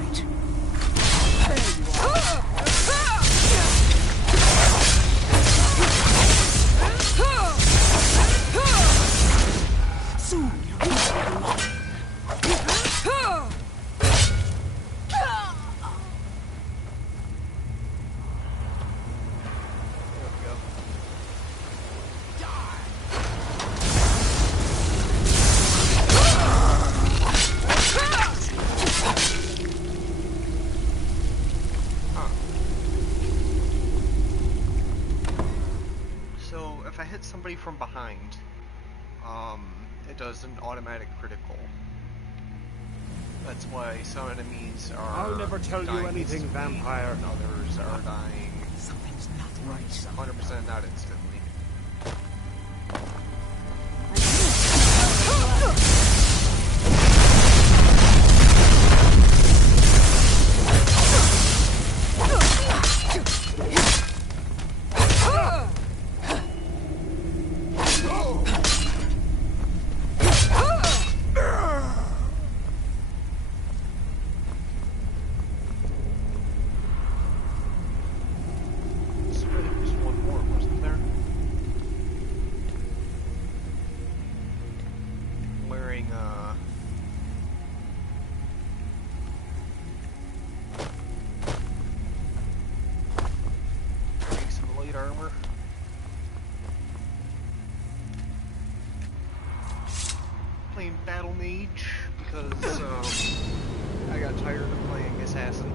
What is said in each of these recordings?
right. Soon you'll be able to. Somebody from behind, it does an automatic critical. That's why some enemies are. I'll never tell you anything, vampire. And others are dying. Something's not right. 100% not instantly. Armor. Playing Battle Mage because I got tired of playing Assassin.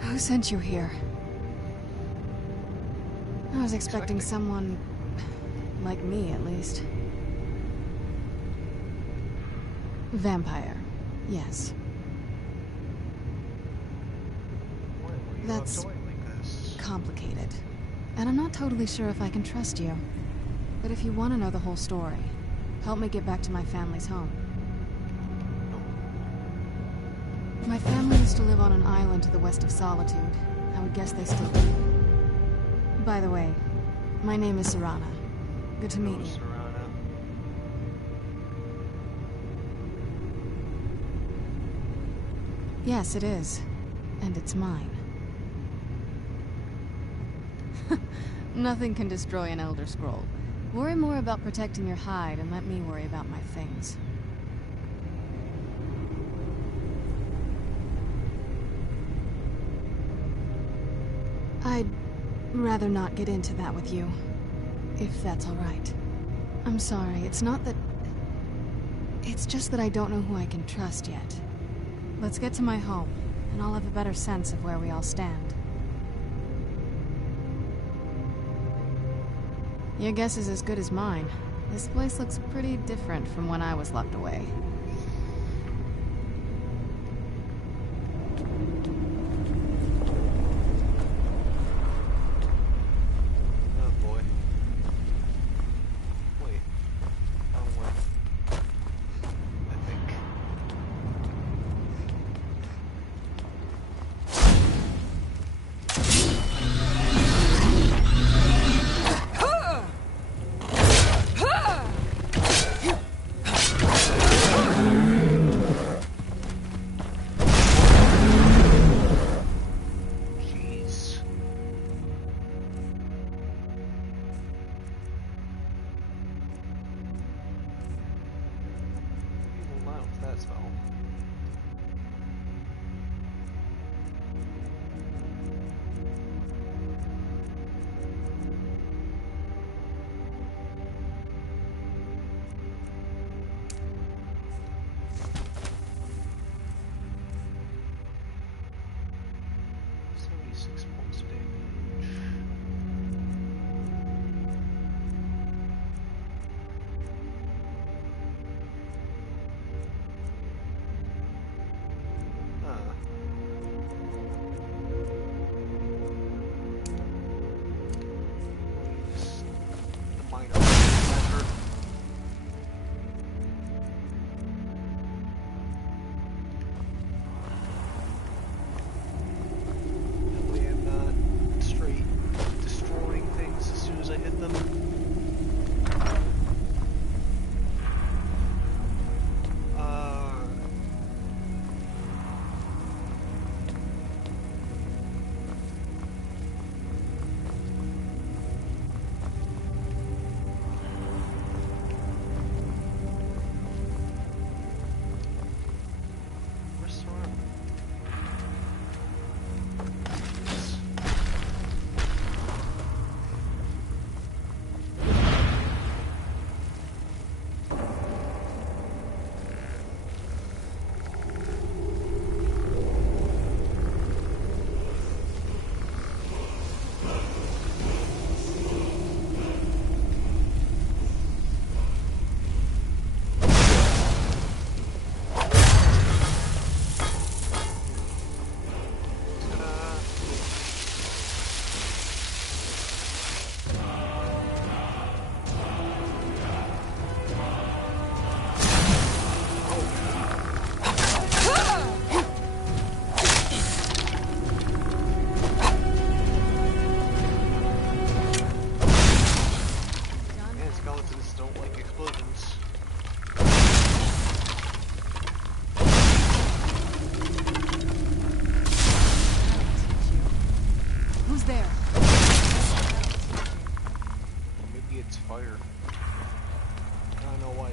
Who sent you here? I was expecting someone like me, at least. Vampire, yes. That's complicated. And I'm not totally sure if I can trust you. But if you want to know the whole story, help me get back to my family's home. My family used to live on an island to the west of Solitude. I would guess they still do. By the way, my name is Serana. Good to meet you. Serana. Yes, it is. And it's mine. Nothing can destroy an Elder Scroll. Worry more about protecting your hide and let me worry about my things. I'd rather not get into that with you, if that's all right. I'm sorry, it's not that... It's just that I don't know who I can trust yet. Let's get to my home, and I'll have a better sense of where we all stand. Your guess is as good as mine. This place looks pretty different from when I was locked away. that spell.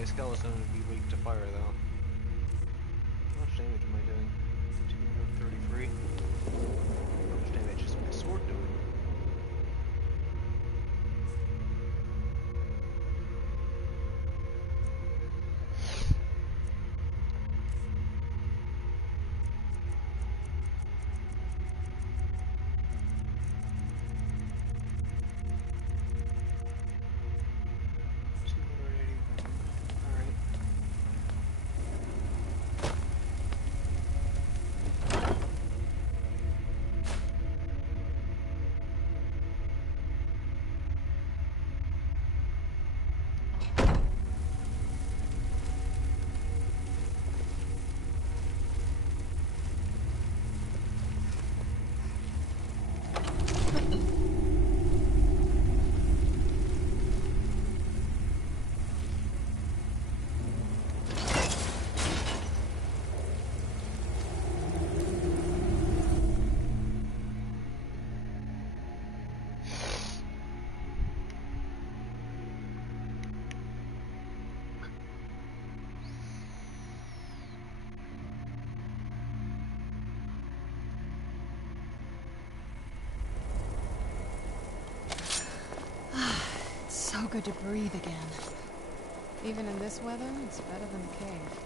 Skeleton would be weak to fire, though. How much damage am I doing? 233. How much damage is my sword doing? So good to breathe again. Even in this weather, it's better than the cave.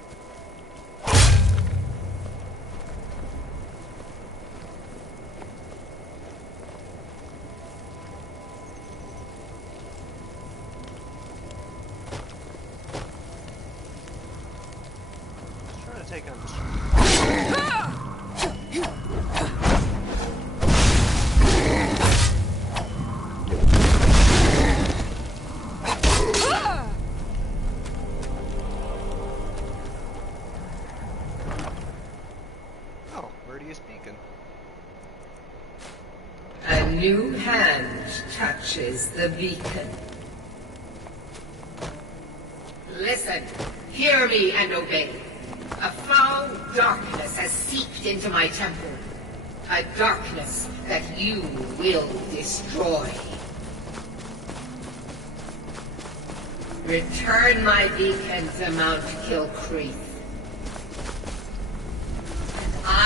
Just trying to take on this. A new hand touches the beacon. Listen, hear me and obey. A foul darkness has seeped into my temple. A darkness that you will destroy. Return my beacon to Mount Kilcreath.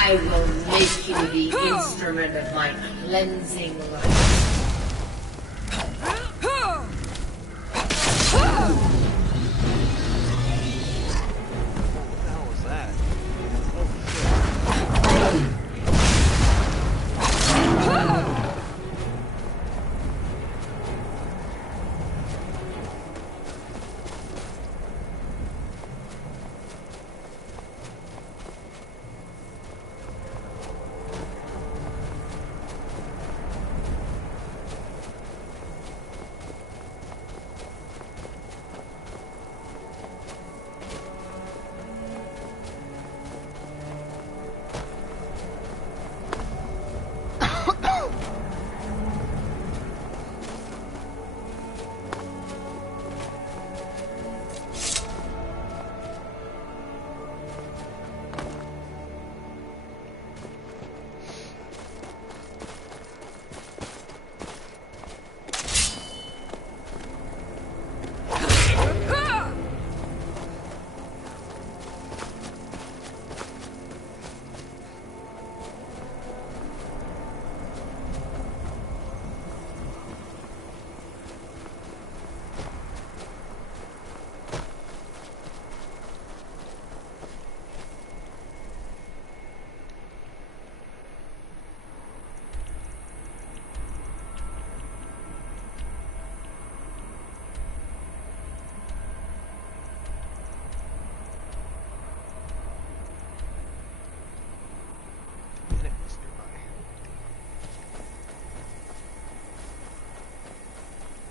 I will make you the instrument of my cleansing light. What the hell was that?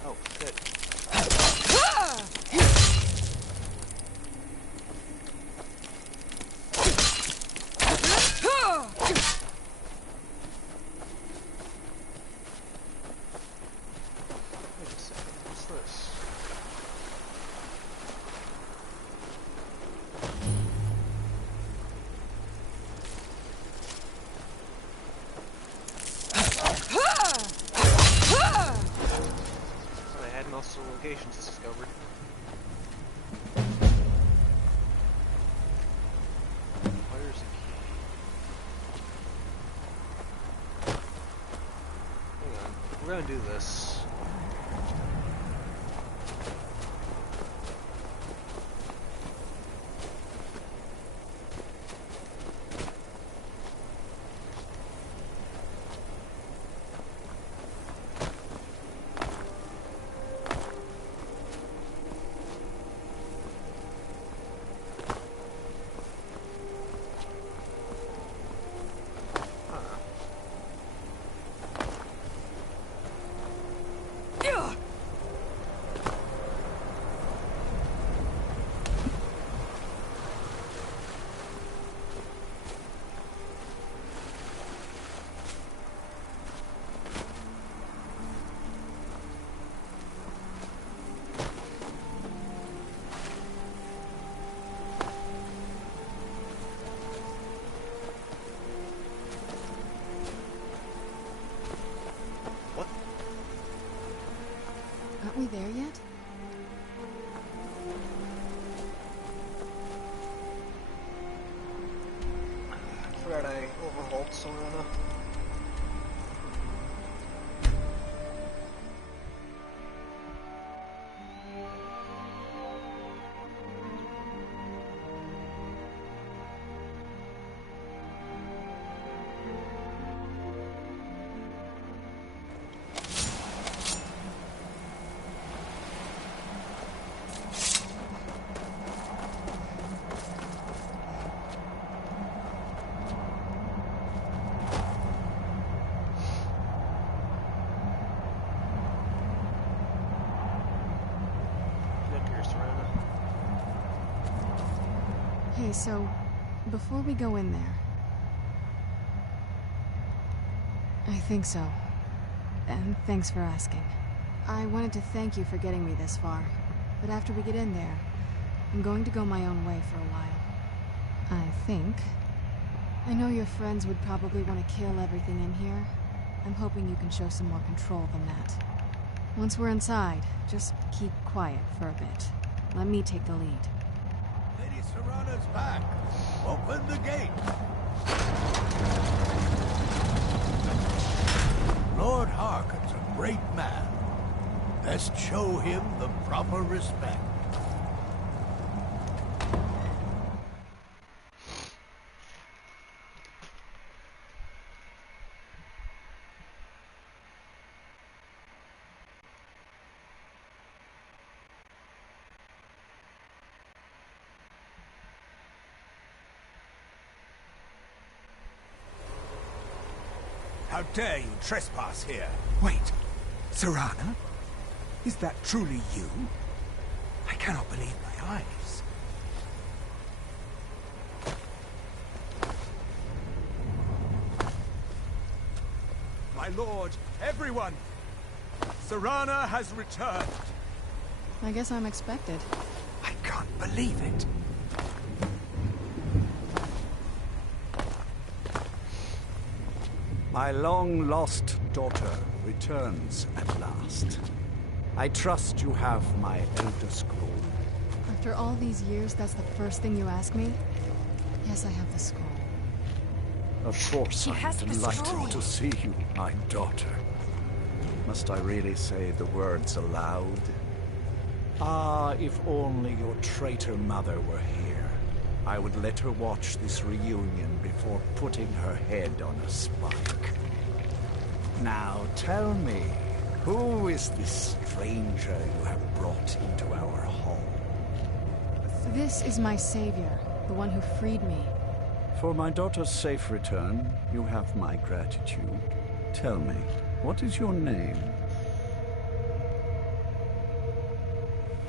Oh, shit. Wait a second, what's this? I had multiple locations discovered. Where's the key? Hang on, we're gonna do this. Aren't we there yet? I forgot I overhauled Solana. Hey, so, before we go in there... I think so. And thanks for asking. I wanted to thank you for getting me this far, but after we get in there, I'm going to go my own way for a while. I think. I know your friends would probably want to kill everything in here. I'm hoping you can show some more control than that. Once we're inside, just keep quiet for a bit. Let me take the lead. Lady Serrano's back. Open the gate. Best show him the proper respect. How dare you trespass here? Wait, Serana? Is that truly you? I cannot believe my eyes. My lord, everyone! Serana has returned! I guess I'm expected. I can't believe it. My long-lost daughter returns at last. I trust you have my Elder Scroll. After all these years, that's the first thing you ask me? Yes, I have the scroll. Of course, I'm delighted to see you, my daughter. Must I really say the words aloud? Ah, if only your traitor mother were here. I would let her watch this reunion before putting her head on a spike. Now tell me, who is this stranger you have brought into our hall? This is my savior, the one who freed me. For my daughter's safe return, you have my gratitude. Tell me, what is your name?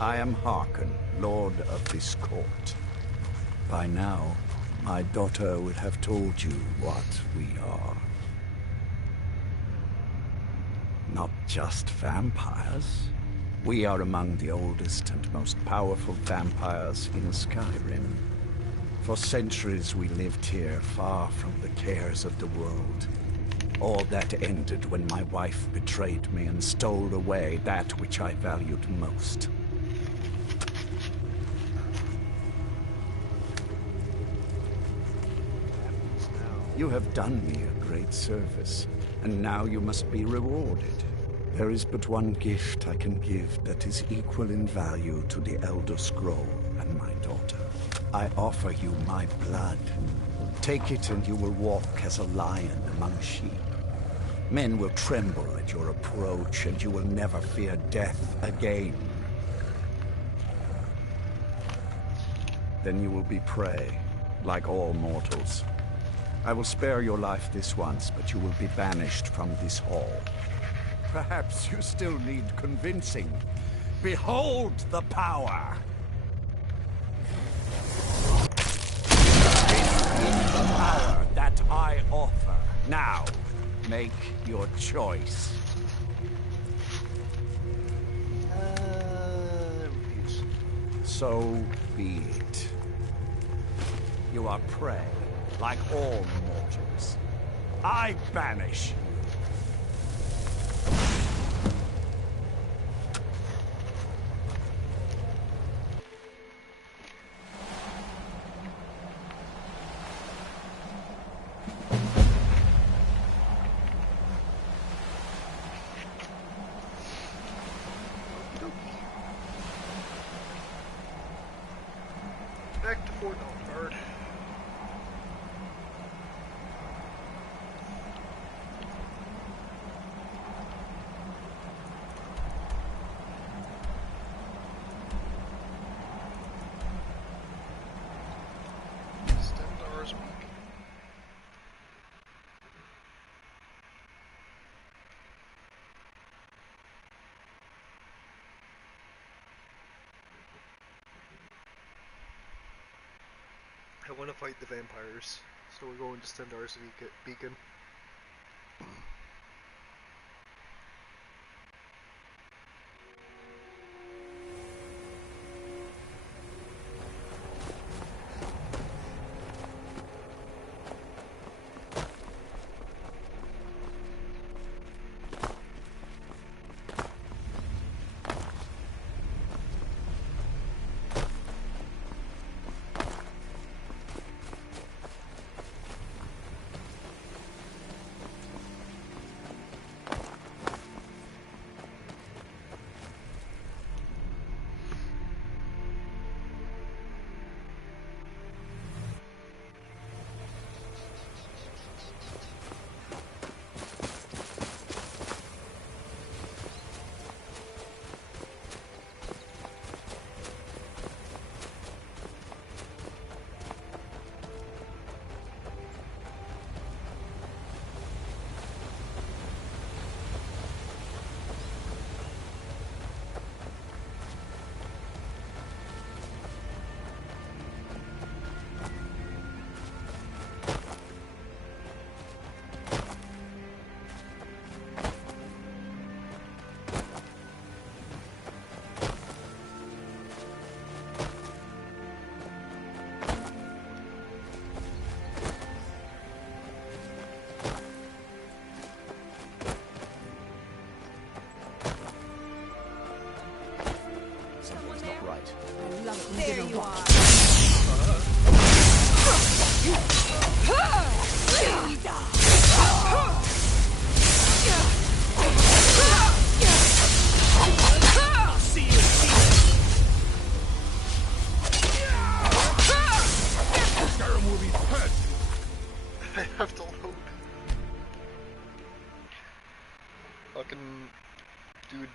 I am Harkon, Lord of this court. By now, my daughter will have told you what we are. Not just vampires. We are among the oldest and most powerful vampires in Skyrim. For centuries we lived here, far from the cares of the world. All that ended when my wife betrayed me and stole away that which I valued most. You have done me a great service, and now you must be rewarded. There is but one gift I can give that is equal in value to the Elder Scroll and my daughter. I offer you my blood. Take it and you will walk as a lion among sheep. Men will tremble at your approach, and you will never fear death again. Then you will be prey, like all mortals. I will spare your life this once, but you will be banished from this hall. Perhaps you still need convincing. Behold the power! This is the power that I offer. Now, make your choice. Refuse. So be it. You are prey, like all mortals. I banish you. Back to Fort Nilfgaard. $10 a week. I want to fight the vampires, so we're going to $10 a week at Beacon.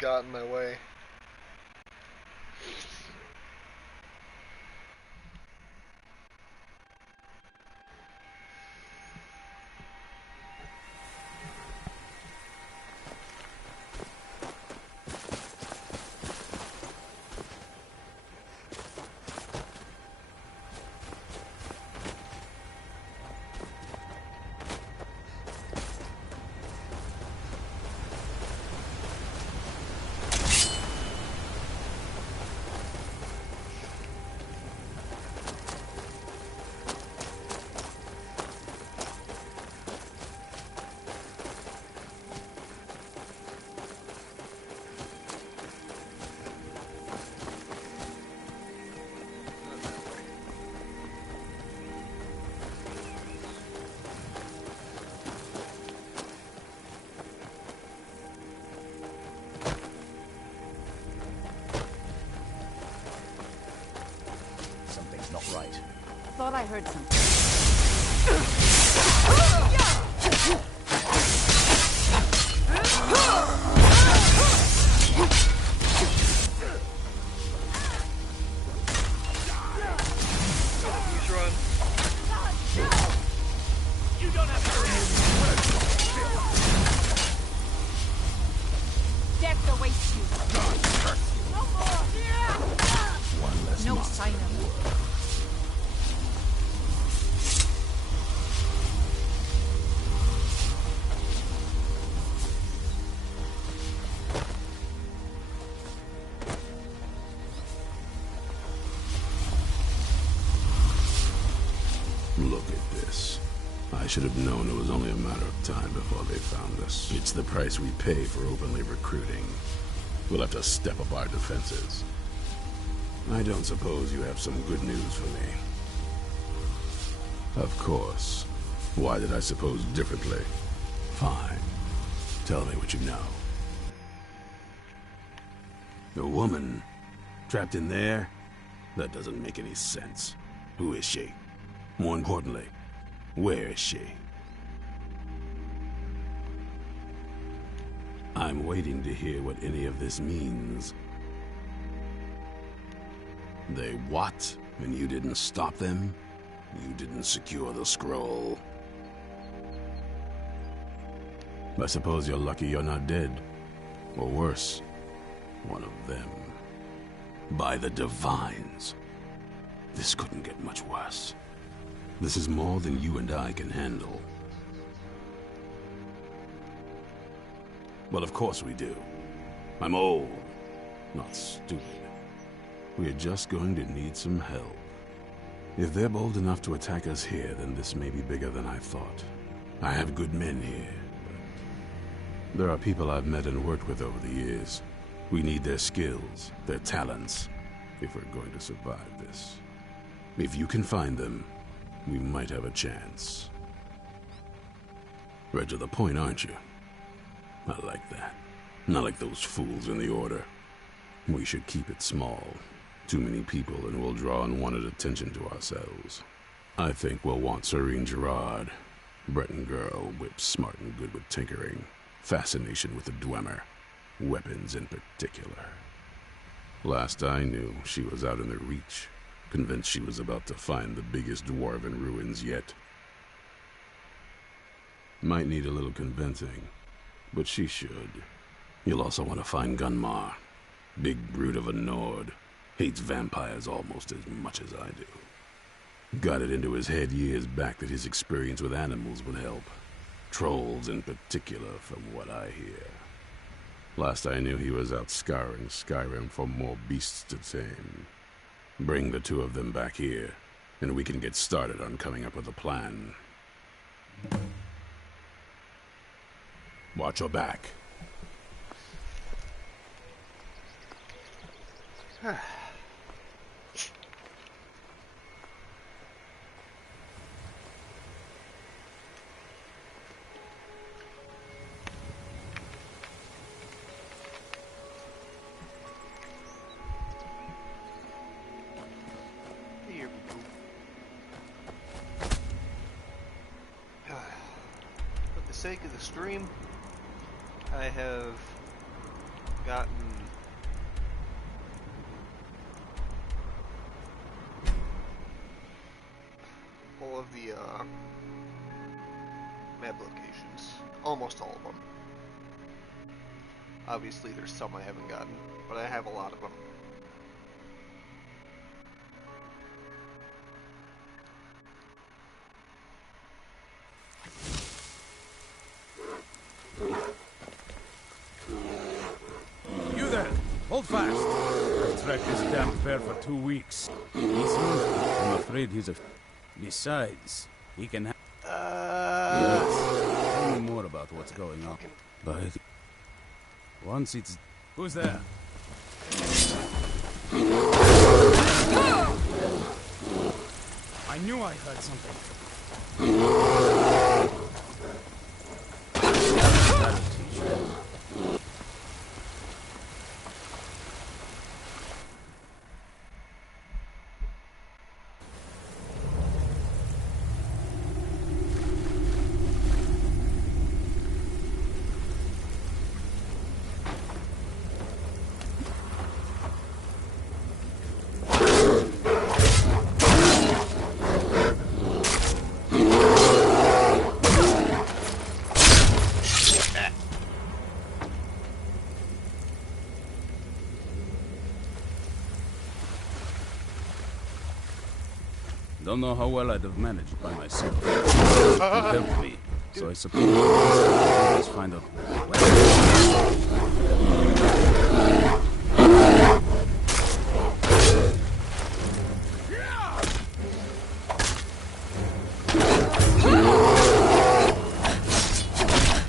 got in my way. Something's not right. Thought I heard something. Please run. You don't have Death awaits you. No more. One less No monster. sign of it. Look at this. I should have known it was only a matter of time before they found us. It's the price we pay for openly recruiting. We'll have to step up our defenses. I don't suppose you have some good news for me. Of course. Why did I suppose differently? Fine. Tell me what you know. A woman? Trapped in there? That doesn't make any sense. Who is she? More importantly, where is she? I'm waiting to hear what any of this means. They what? And you didn't stop them? You didn't secure the scroll? I suppose you're lucky you're not dead. Or worse, one of them. By the Divines. This couldn't get much worse. This is more than you and I can handle. Well, of course we do. I'm old, not stupid. We're just going to need some help. If they're bold enough to attack us here, then this may be bigger than I thought. I have good men here, but there are people I've met and worked with over the years. We need their skills, their talents, if we're going to survive this. If you can find them, we might have a chance. Right to the point, aren't you? I like that. Not like those fools in the Order. We should keep it small. Too many people and we'll draw unwanted attention to ourselves. I think we'll want Serene Gerard. Breton girl, whip smart and good with tinkering. Fascination with the Dwemer. Weapons in particular. Last I knew, she was out in the Reach. Convinced she was about to find the biggest dwarven ruins yet. Might need a little convincing, but she should. You'll also want to find Gunmar. Big brute of a Nord. Hates vampires almost as much as I do. Got it into his head years back that his experience with animals would help. Trolls in particular, from what I hear. Last I knew he was out scouring Skyrim for more beasts to tame. Bring the two of them back here, and we can get started on coming up with a plan. Watch your back. Here we go. For the sake of the stream, I have gotten of the map locations. Almost all of them. Obviously, there's some I haven't gotten, but I have a lot of them. You there! Hold fast! I've tracked this damn bear for 2 weeks. I'm afraid he's a... Besides, he can have... Yes. Tell me more about what's going on. But... Once it's... Who's there? I knew I heard something. That'll teach you. Don't know how well I'd have managed by myself. You helped me, so I suppose let's find out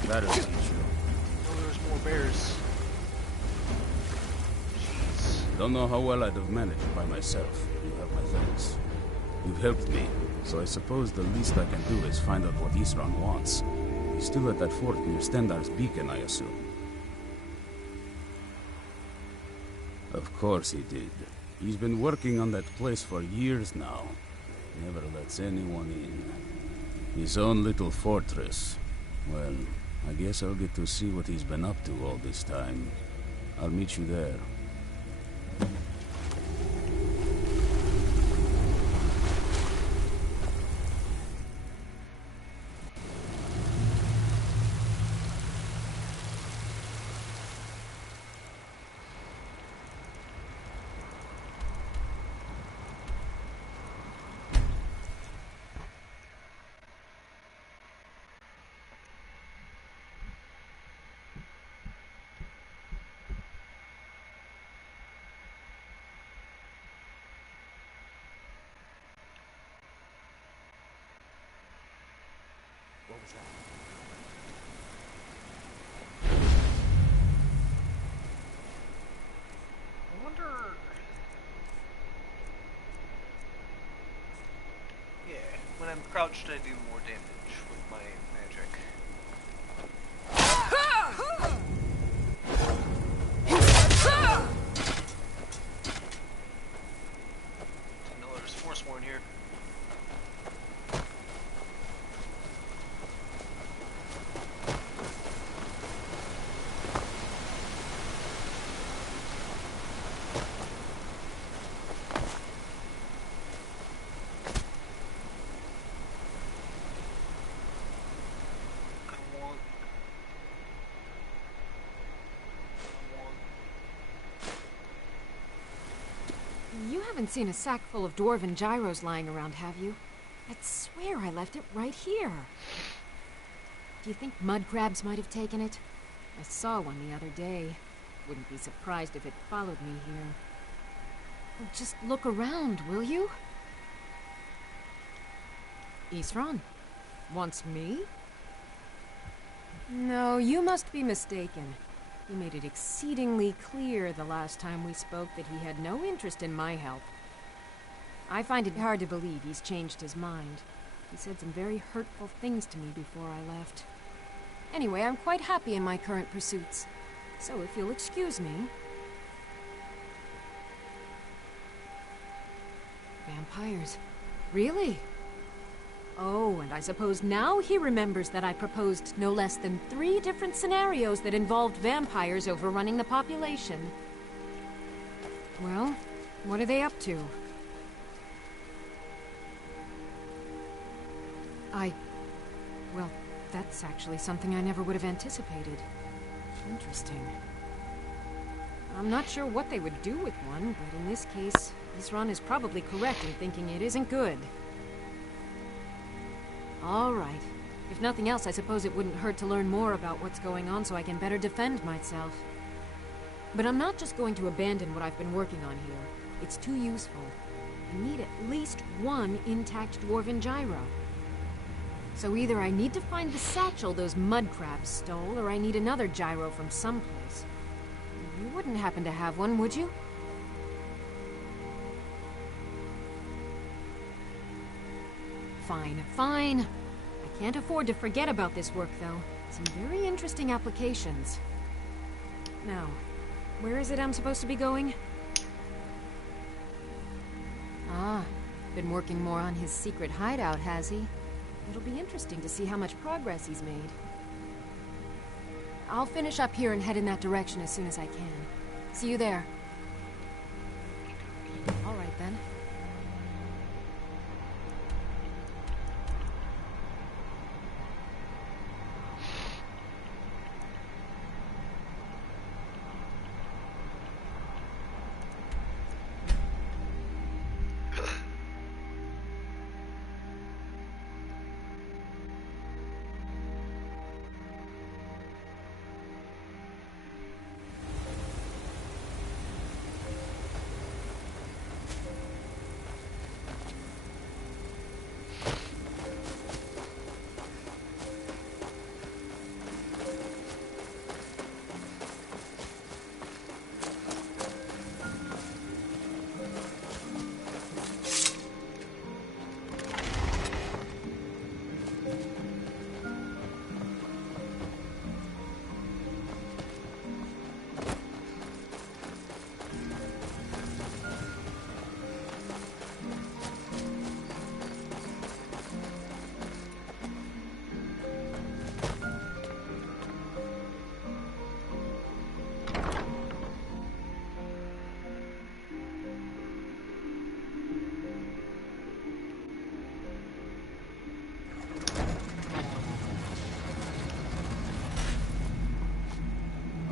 that'll teach you. Oh, there's more bears. Jeez. Don't know how well I'd have managed by myself. You have my thanks. You've helped me, so I suppose the least I can do is find out what Isran wants. He's still at that fort near Stendar's beacon, I assume. Of course he did. He's been working on that place for years now. Never lets anyone in. His own little fortress. Well, I guess I'll get to see what he's been up to all this time. I'll meet you there. What was that? I wonder... Yeah, when I'm crouched I do more damage with my magic. Didn't know there's force more in here. You haven't seen a sack full of dwarven gyros lying around, have you? I'd swear I left it right here. Do you think mud crabs might have taken it? I saw one the other day. Wouldn't be surprised if it followed me here. Well, just look around, will you? Isran? Wants me? No, you must be mistaken. He made it exceedingly clear the last time we spoke that he had no interest in my help. I find it hard to believe he's changed his mind. He said some very hurtful things to me before I left. Anyway, I'm quite happy in my current pursuits. So if you'll excuse me... Vampires. Really? Oh, and I suppose now he remembers that I proposed no less than 3 different scenarios that involved vampires overrunning the population. Well, what are they up to? Well, that's actually something I never would have anticipated. Interesting. I'm not sure what they would do with one, but in this case, Isran is probably correct in thinking it isn't good. All right. If nothing else, I suppose it wouldn't hurt to learn more about what's going on so I can better defend myself. But I'm not just going to abandon what I've been working on here. It's too useful. I need at least one intact dwarven gyro. So either I need to find the satchel those mud crabs stole, or I need another gyro from someplace. You wouldn't happen to have one, would you? Fine, fine. I can't afford to forget about this work, though. Some very interesting applications. Now, where is it I'm supposed to be going? Ah, been working more on his secret hideout, has he? It'll be interesting to see how much progress he's made. I'll finish up here and head in that direction as soon as I can. See you there. All right, then.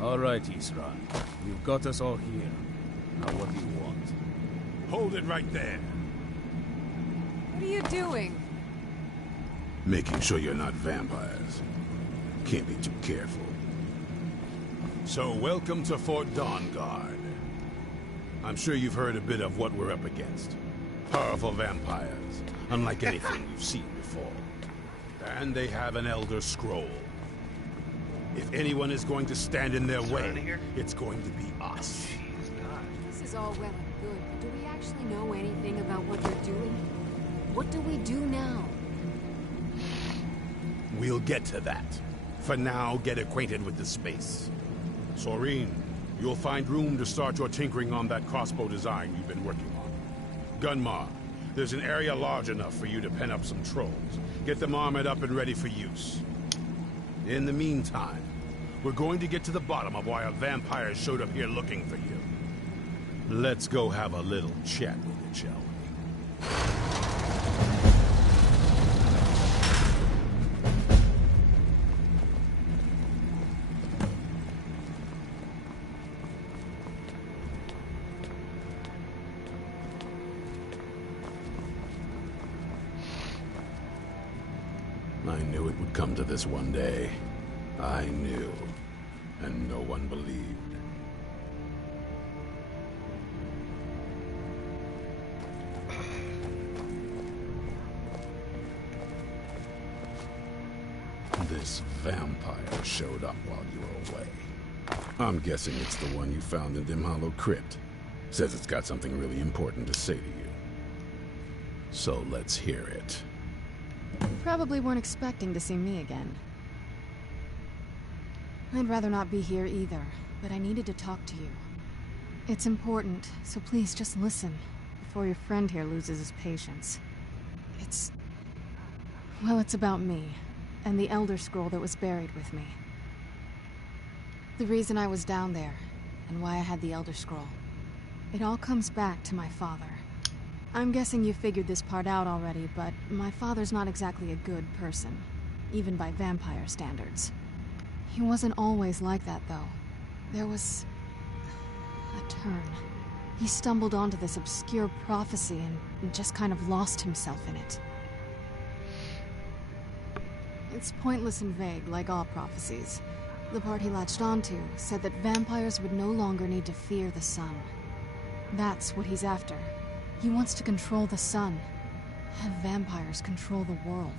All right, Isran. You've got us all here. Now what do you want? Hold it right there. What are you doing? Making sure you're not vampires. Can't be too careful. So, welcome to Fort Dawnguard. I'm sure you've heard a bit of what we're up against. Powerful vampires, unlike anything you've seen before. And they have an Elder Scroll. If anyone is going to stand in their way, it's going to be us. This is all well and good, but do we actually know anything about what they're doing? What do we do now? We'll get to that. For now, get acquainted with the space. Soreen, you'll find room to start your tinkering on that crossbow design you've been working on. Gunmar, there's an area large enough for you to pen up some trolls. Get them armored up and ready for use. In the meantime, we're going to get to the bottom of why a vampire showed up here looking for you. Let's go have a little chat with it, shall we? I knew it would come to this one day. I knew. And no one believed. This vampire showed up while you were away. I'm guessing it's the one you found in Dim Hollow Crypt. Says it's got something really important to say to you. So let's hear it. Probably weren't expecting to see me again. I'd rather not be here either, but I needed to talk to you. It's important, so please just listen, before your friend here loses his patience. Well, it's about me, and the Elder Scroll that was buried with me. The reason I was down there, and why I had the Elder Scroll. It all comes back to my father. I'm guessing you figured this part out already, but my father's not exactly a good person, even by vampire standards. He wasn't always like that, though. There was a turn. He stumbled onto this obscure prophecy and just kind of lost himself in it. It's pointless and vague, like all prophecies. The part he latched onto said that vampires would no longer need to fear the sun. That's what he's after. He wants to control the sun. Have vampires control the world.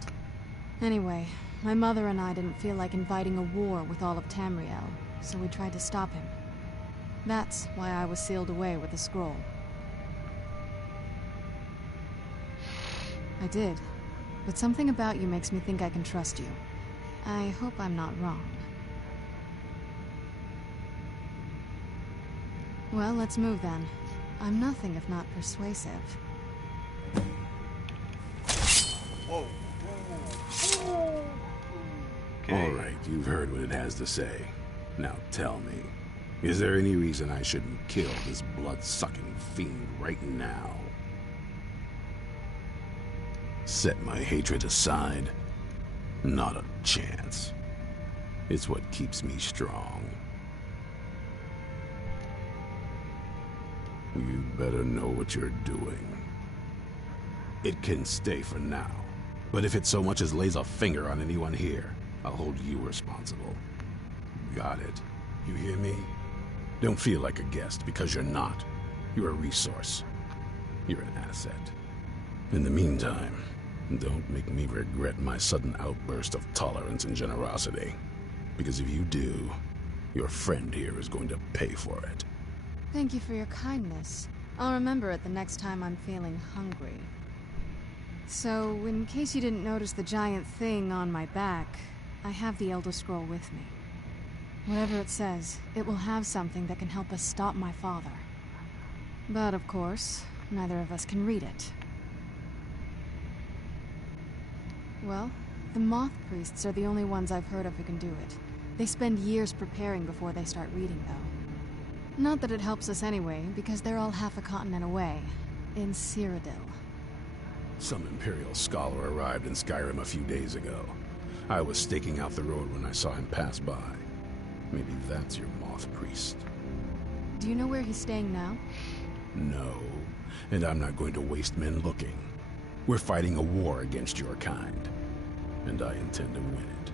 Anyway, my mother and I didn't feel like inviting a war with all of Tamriel, so we tried to stop him. That's why I was sealed away with the scroll. I did, but something about you makes me think I can trust you. I hope I'm not wrong. Well, let's move then. I'm nothing if not persuasive. Whoa. All right, you've heard what it has to say. Now tell me, is there any reason I shouldn't kill this blood-sucking fiend right now? Set my hatred aside? Not a chance. It's what keeps me strong. You better know what you're doing. It can stay for now, but if it so much as lays a finger on anyone here, I'll hold you responsible. Got it? You hear me? Don't feel like a guest, because you're not. You're a resource. You're an asset. In the meantime, don't make me regret my sudden outburst of tolerance and generosity. Because if you do, your friend here is going to pay for it. Thank you for your kindness. I'll remember it the next time I'm feeling hungry. So, in case you didn't notice the giant thing on my back, I have the Elder Scroll with me. Whatever it says, it will have something that can help us stop my father. But of course, neither of us can read it. Well, the Moth Priests are the only ones I've heard of who can do it. They spend years preparing before they start reading, though. Not that it helps us anyway, because they're all half a continent away, in Cyrodiil. Some Imperial scholar arrived in Skyrim a few days ago. I was staking out the road when I saw him pass by. Maybe that's your Moth Priest. Do you know where he's staying now? No, and I'm not going to waste men looking. We're fighting a war against your kind, and I intend to win it.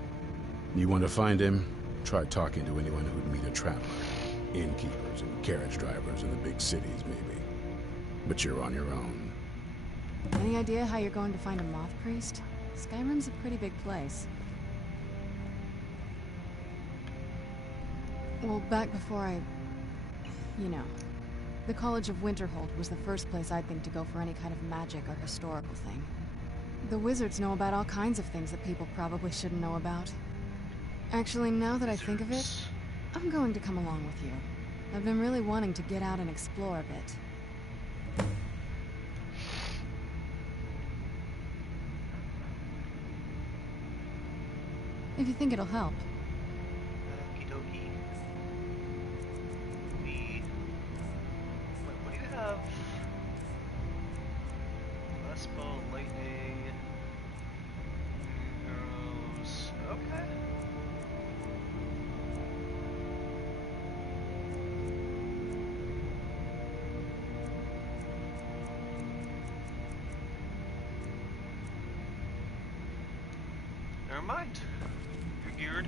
You want to find him? Try talking to anyone who'd meet a traveler. Innkeepers and carriage drivers in the big cities, maybe. But you're on your own. Any idea how you're going to find a Moth Priest? Skyrim's a pretty big place. Well, back before you know, the College of Winterhold was the first place I'd think to go for any kind of magic or historical thing. The wizards know about all kinds of things that people probably shouldn't know about. Actually, now that I think of it, I'm going to come along with you. I've been really wanting to get out and explore a bit. If you think it'll help. Okie dokie. Wait, what do you have? Lespel, lightning, arrows. Okay. Never mind. You're geared.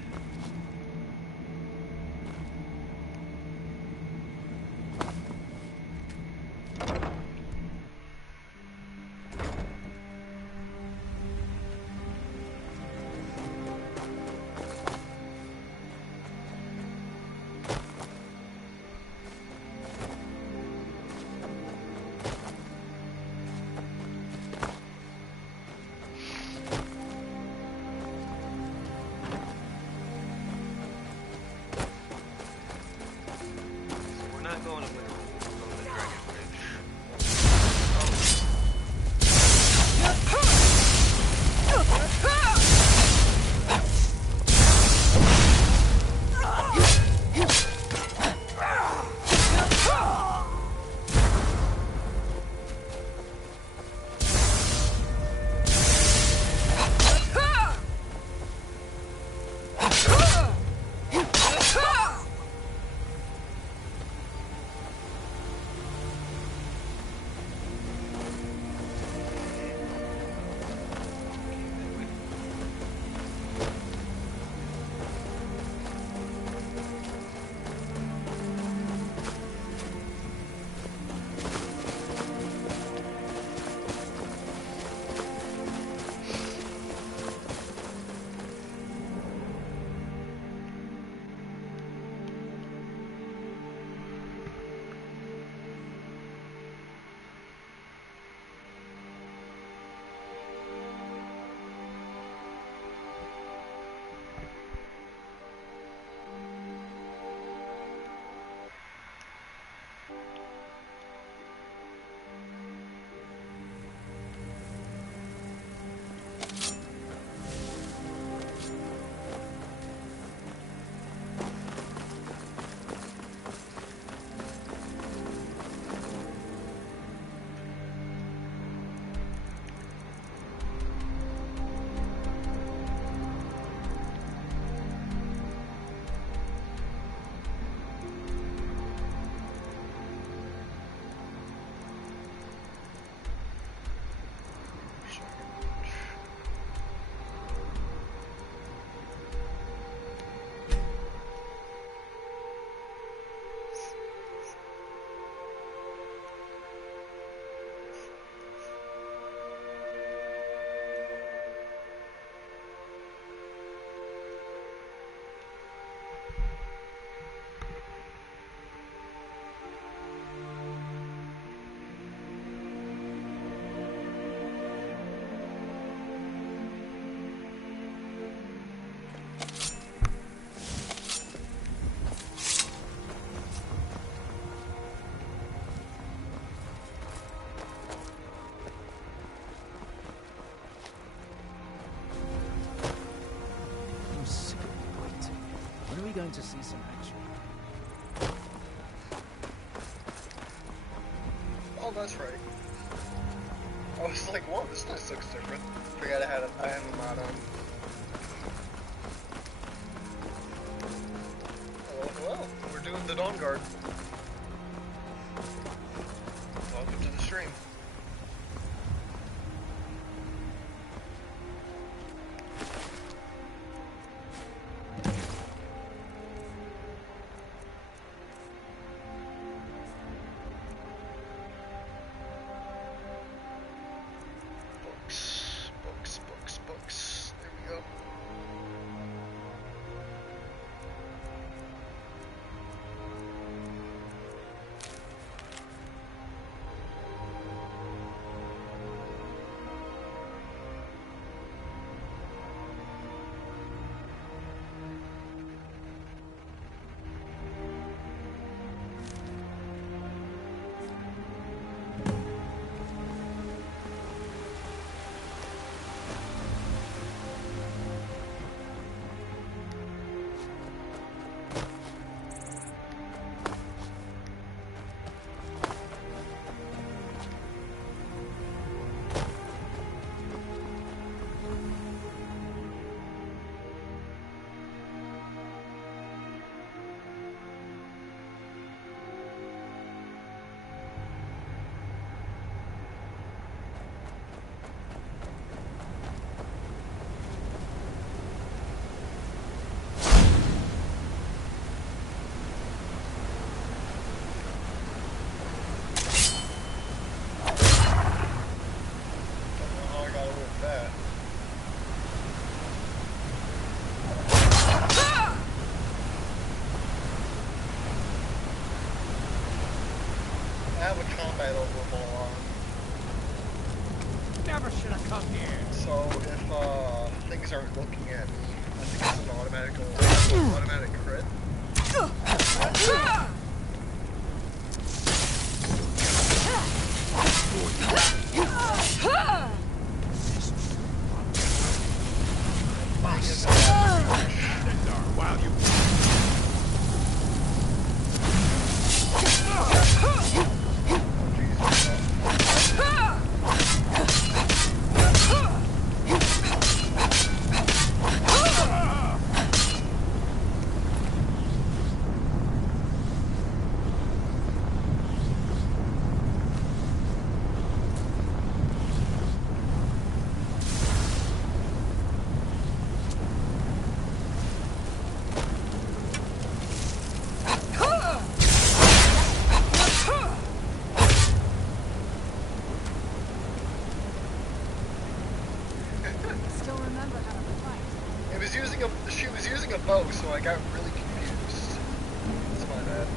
going to see some action. Oh, that's right. I was like, whoa, this place looks different. Forgot I had a mod on. Well, we're doing the Dawn Guard. Welcome to the stream. Books. There we go. Never should have come here. So if things aren't looking at me, I think it's an automatic crit. While you she was using a bow, so I got really confused. That's my bad.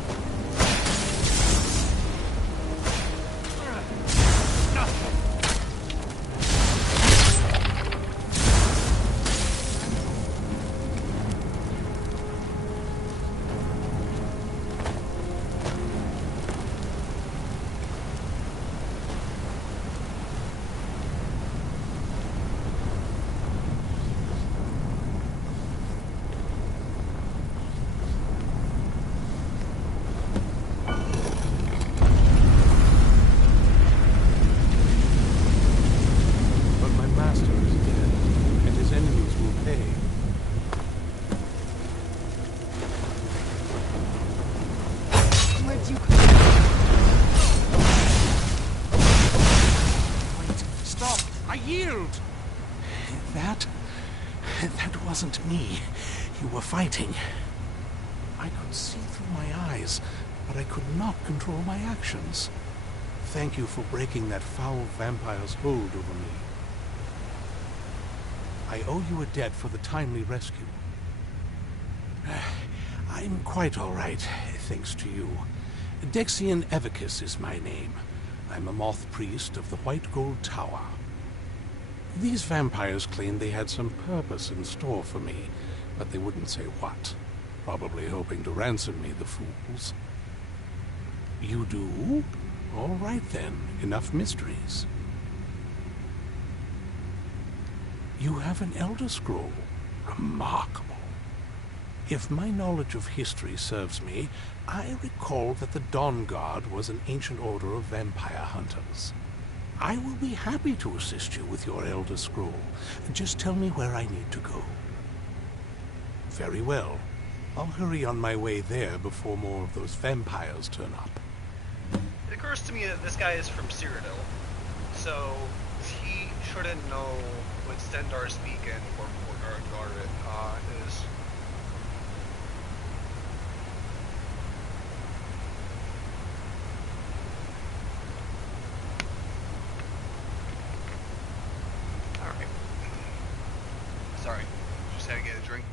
That wasn't me. You were fighting. I could see through my eyes, but I could not control my actions. Thank you for breaking that foul vampire's hold over me. I owe you a debt for the timely rescue. I'm quite all right, thanks to you. Dexian Evicus is my name. I'm a moth priest of the White Gold Tower. These vampires claimed they had some purpose in store for me, but they wouldn't say what. Probably hoping to ransom me, the fools. You do? All right then, enough mysteries. You have an Elder Scroll. Remarkable. If my knowledge of history serves me, I recall that the Dawn Guard was an ancient order of vampire hunters. I will be happy to assist you with your Elder Scroll. Just tell me where I need to go. Very well. I'll hurry on my way there before more of those vampires turn up. It occurs to me that this guy is from Cyrodiil, so he shouldn't know what Stendar speak and or Guard is. Alright. Sorry, just had to get a drink.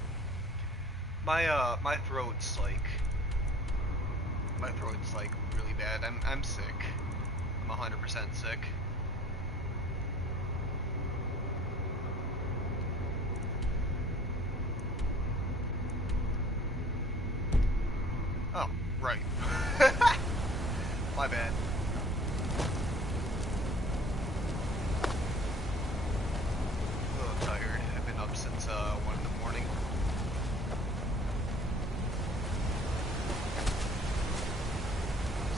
My throat's like really bad. I'm sick. I'm 100% sick. Oh, right. My bad. A little tired. I've been up since 1 in the morning.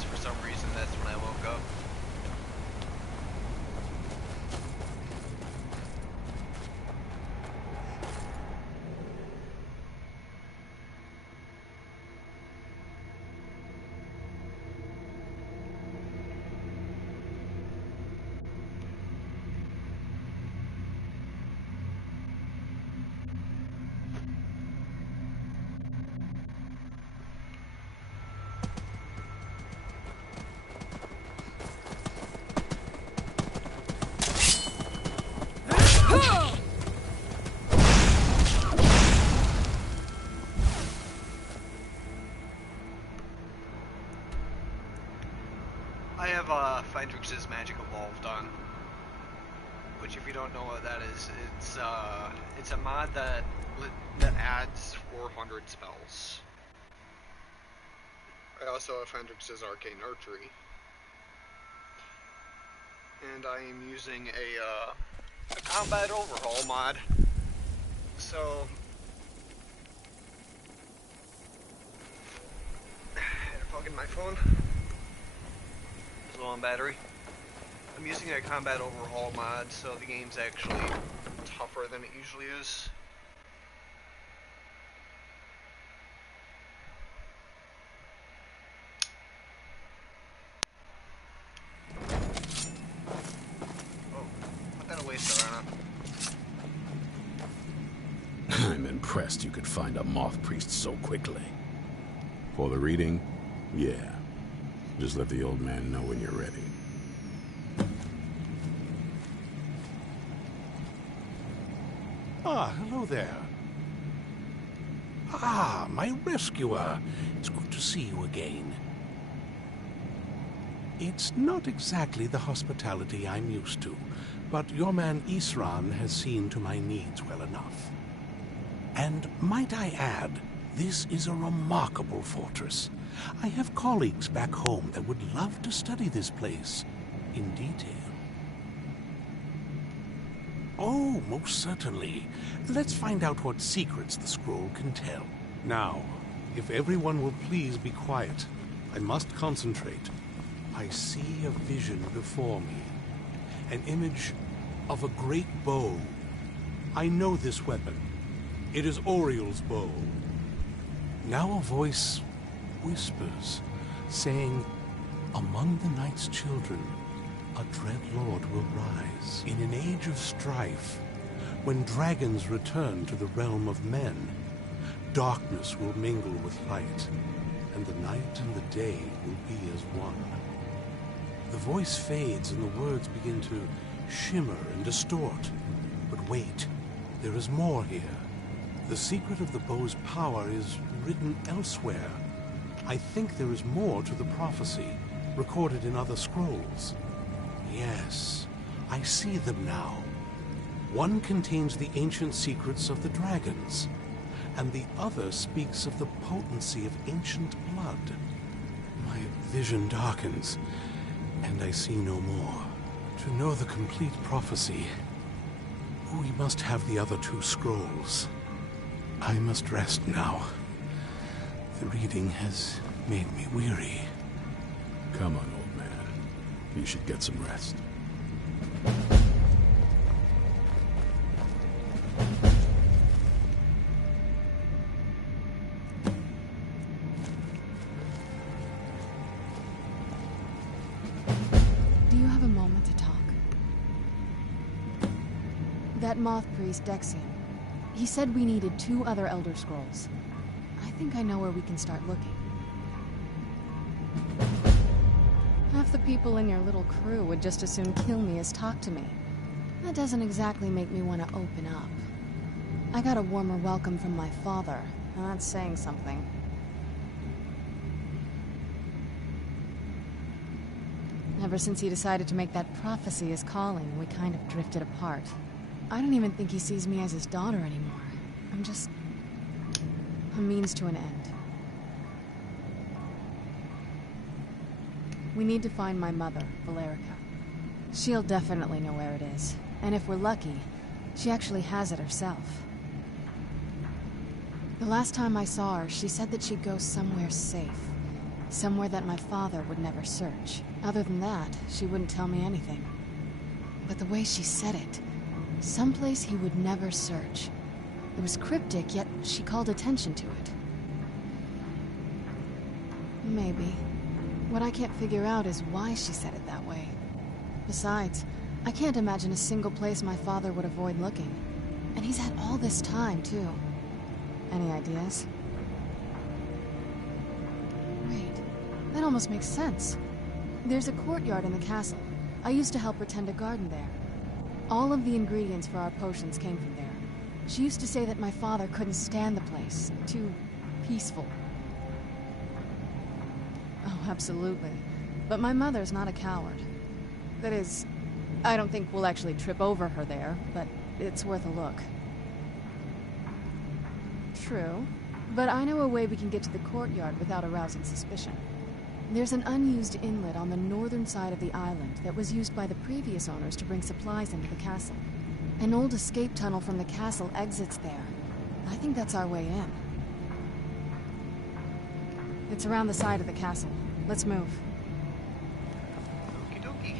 For some reason, that's when I woke up. I have Fendrix's Magic Evolved on, which if you don't know what that is, it's a mod that adds 400 spells. I also have Fendrix's Arcane Archery, and I am using a Combat Overhaul mod. So I had to plug in my phone. Low on battery. I'm using a Combat Overhaul mod, so the game's actually tougher than it usually is. Oh, put that away, Serana. I'm impressed you could find a moth priest so quickly. For the reading? Yeah. Just let the old man know when you're ready. Ah, hello there. Ah, my rescuer. It's good to see you again. It's not exactly the hospitality I'm used to, but your man Isran has seen to my needs well enough. And might I add, this is a remarkable fortress. I have colleagues back home that would love to study this place in detail. Oh, most certainly. Let's find out what secrets the scroll can tell. Now, if everyone will please be quiet, I must concentrate. I see a vision before me. An image of a great bow. I know this weapon. It is Oriel's bow. Now a voice whispers, saying, "Among the night's children, a dread lord will rise. In an age of strife, when dragons return to the realm of men, darkness will mingle with light, and the night and the day will be as one." The voice fades and the words begin to shimmer and distort. But wait, there is more here. The secret of the bow's power is written elsewhere. I think there is more to the prophecy, recorded in other scrolls. Yes, I see them now. One contains the ancient secrets of the dragons, and the other speaks of the potency of ancient blood. My vision darkens, and I see no more. To know the complete prophecy, we must have the other two scrolls. I must rest now. The reading has made me weary. Come on, old man. You should get some rest. Do you have a moment to talk? That moth priest, Dexian, he said we needed 2 other Elder Scrolls. I think I know where we can start looking. Half the people in your little crew would just as soon kill me as talk to me. That doesn't exactly make me want to open up. I got a warmer welcome from my father, and that's saying something. Ever since he decided to make that prophecy his calling, we kind of drifted apart. I don't even think he sees me as his daughter anymore. I'm just a means to an end. We need to find my mother, Valerica. She'll definitely know where it is. And if we're lucky, she actually has it herself. The last time I saw her, she said that she'd go somewhere safe. Somewhere that my father would never search. Other than that, she wouldn't tell me anything. But the way she said it, someplace he would never search. It was cryptic, yet she called attention to it. Maybe. What I can't figure out is why she said it that way. Besides, I can't imagine a single place my father would avoid looking. And he's had all this time, too. Any ideas? Wait, that almost makes sense. There's a courtyard in the castle. I used to help her tend a garden there. All of the ingredients for our potions came from there. She used to say that my father couldn't stand the place. Too peaceful. Oh, absolutely. But my mother's not a coward. That is, I don't think we'll actually trip over her there, but it's worth a look. True. But I know a way we can get to the courtyard without arousing suspicion. There's an unused inlet on the northern side of the island that was used by the previous owners to bring supplies into the castle. An old escape tunnel from the castle exits there. I think that's our way in. It's around the side of the castle. Let's move. Okie dokie.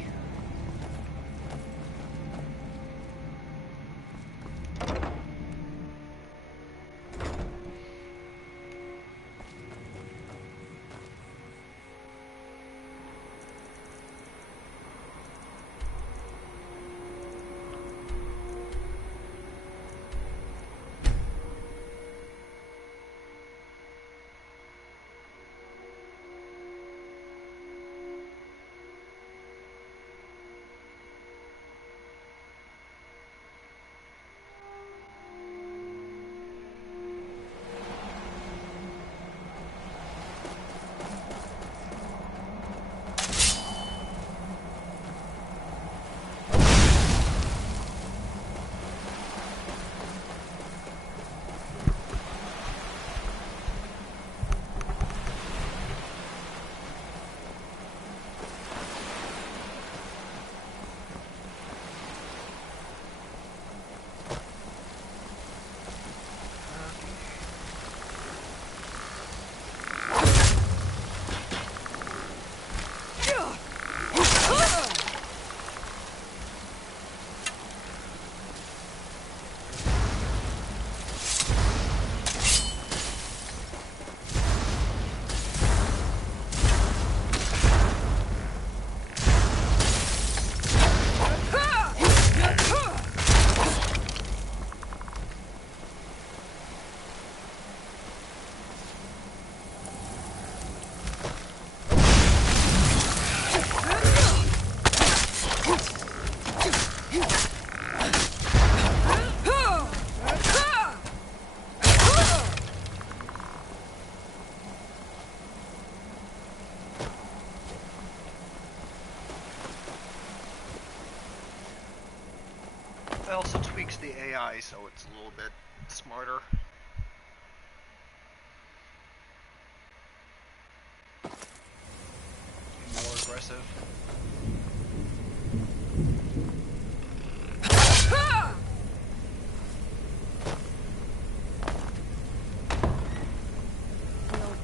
It also tweaks the AI so it's a little bit smarter. And more aggressive. We'll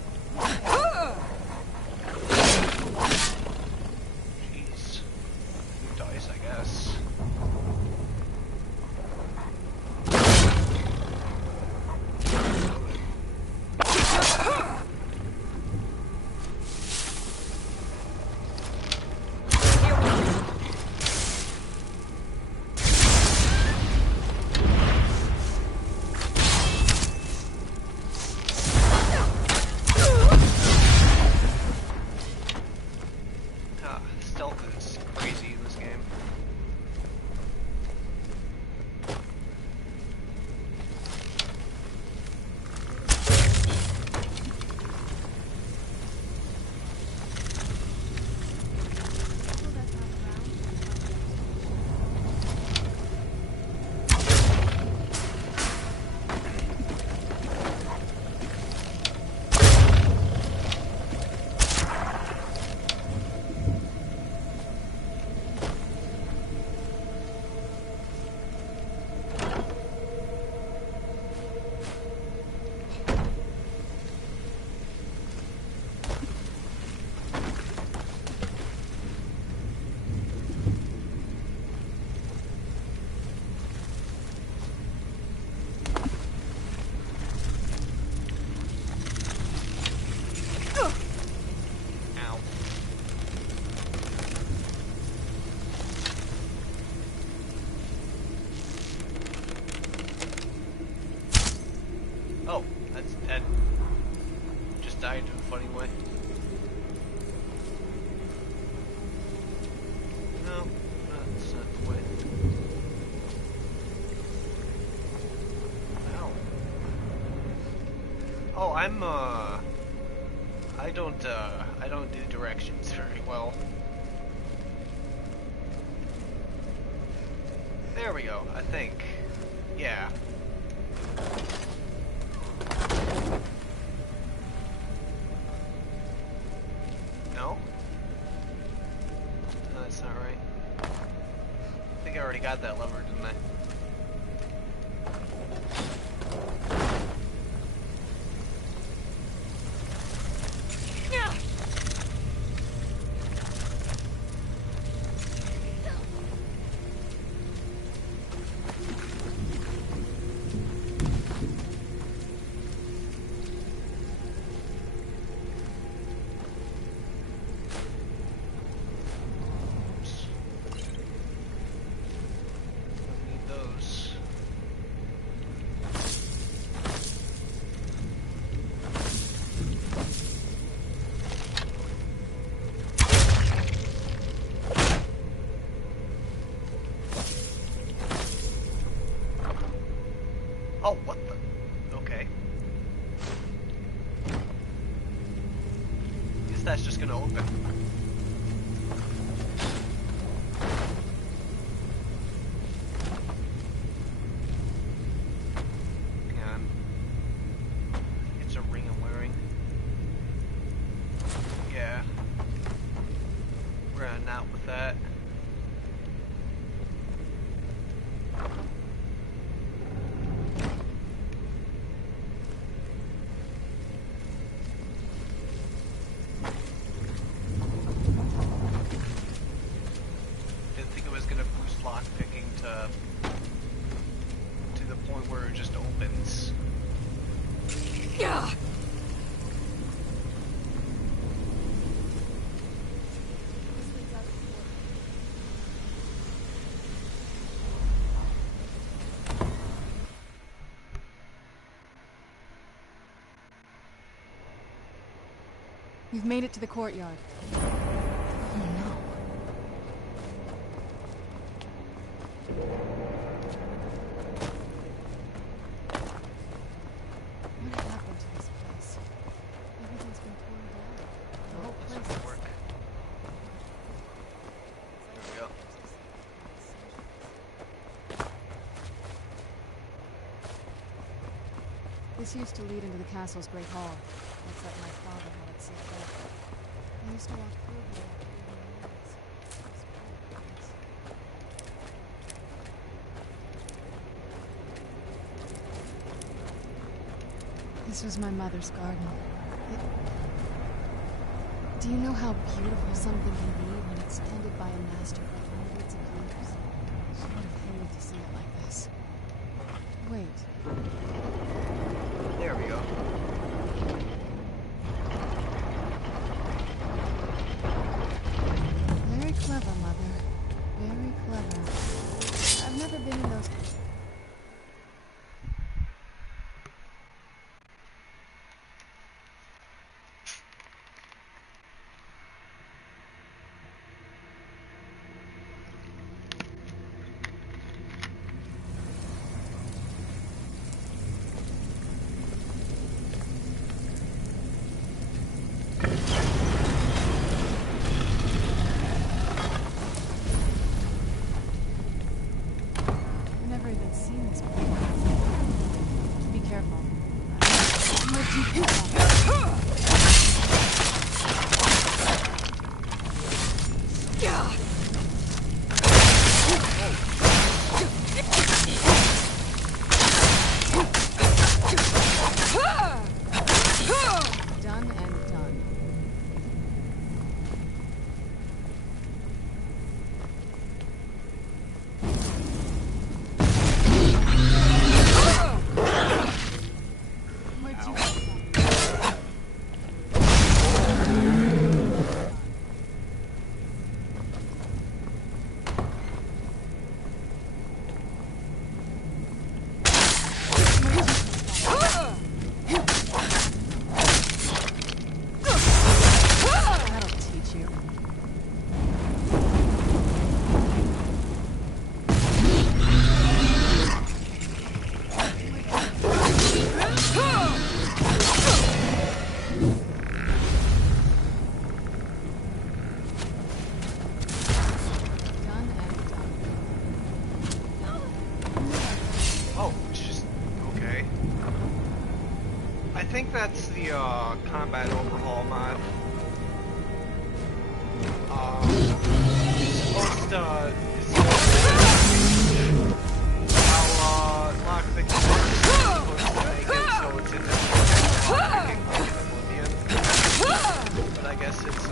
Oh, that's dead. Just died in a funny way. No, that's not the way. Ow. Oh, I don't do directions very well. There we go, I think. Yeah. No? No, that's not right. I think I already got that lever, didn't I? Oh, what the? Okay. Guess that's just gonna open. Hang on. It's a ring I'm wearing. Yeah. We're gonna knot with that. To the point where it just opens. Yeah. You've made it to the courtyard. Oh no. What happened to this place? Everything's been torn down. The whole place is... Work. There we go. This used to lead into the castle's great hall. Looks like my father had it sealed up. I used to walk through here after evening meals. This was my mother's garden. Do you know how beautiful something can be when it's tended by a master for hundreds of years? She would have hated to see it like this. Wait. There we go. Very clever, Mother. Very clever. I've never been in those... I've never even seen this before. Be careful. Done and done. Where'd you come from? I think that's the combat overhaul mod. It's supposed to how lockpicking works. It's supposed to make it so it's in the lockpicking like in Oblivion. But I guess it's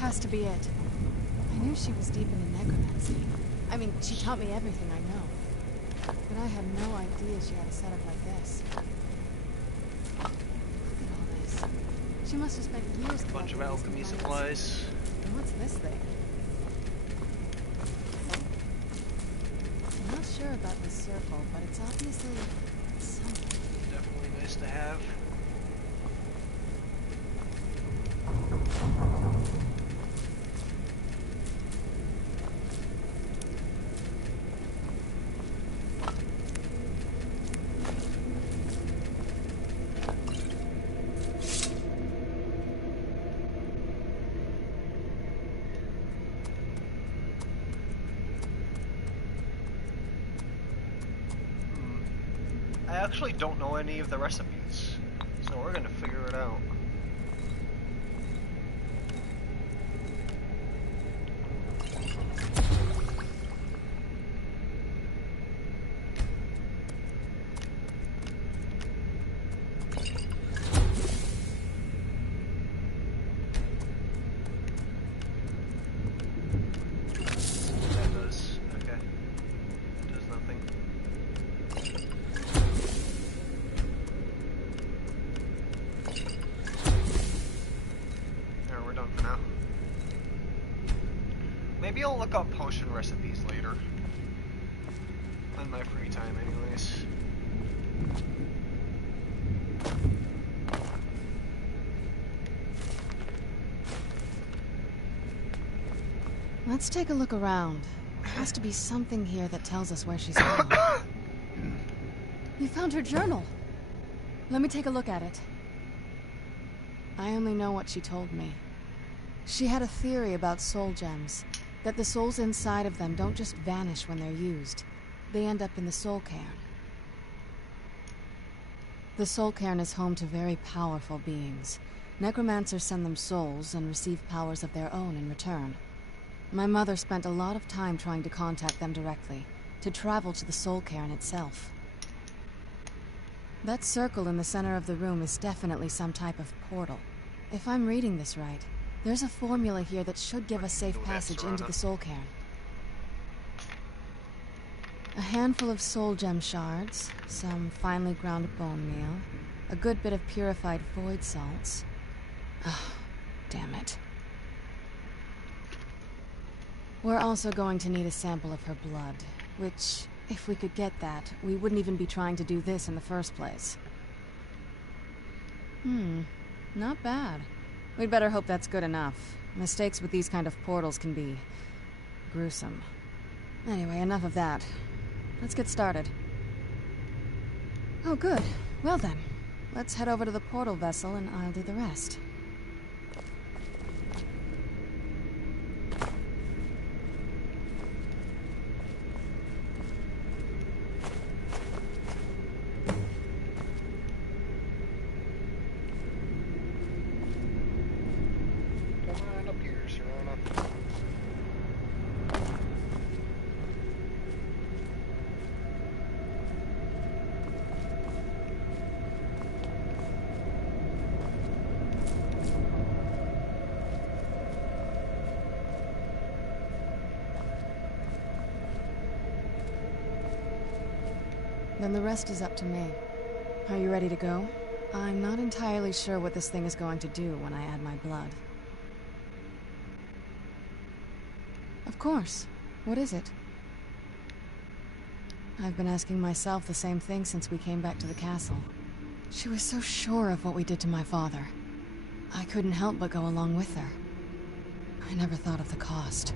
has to be it. I knew she was deep into necromancy. I mean, she taught me everything I know. But I had no idea she had a setup like this. Look at all this. She must have spent years collecting bunch of alchemy these supplies. And what's this thing? I'm not sure about this circle, but it's obviously something. Definitely nice to have. I actually don't know any of the recipes, so we're gonna figure it out. That does, okay. That does nothing. for now. Maybe I'll look up potion recipes later. On my free time, anyways. Let's take a look around. There has to be something here that tells us where she's going. You found her journal. Let me take a look at it. I only know what she told me. She had a theory about soul gems, that the souls inside of them don't just vanish when they're used. They end up in the soul cairn. The soul cairn is home to very powerful beings. Necromancers send them souls and receive powers of their own in return. My mother spent a lot of time trying to contact them directly, to travel to the soul cairn itself. That circle in the center of the room is definitely some type of portal. If I'm reading this right, there's a formula here that should give us safe passage into the soul cairn. A handful of soul gem shards, some finely ground bone meal, a good bit of purified void salts. Oh, damn it. We're also going to need a sample of her blood, which, if we could get that, we wouldn't even be trying to do this in the first place. Not bad. We'd better hope that's good enough. Mistakes with these kind of portals can be gruesome. Anyway, enough of that. Let's get started. Oh, good. Well then, let's head over to the portal vessel and I'll do the rest. Then the rest is up to me. Are you ready to go? I'm not entirely sure what this thing is going to do when I add my blood. Of course. What is it? I've been asking myself the same thing since we came back to the castle. She was so sure of what we did to my father. I couldn't help but go along with her. I never thought of the cost.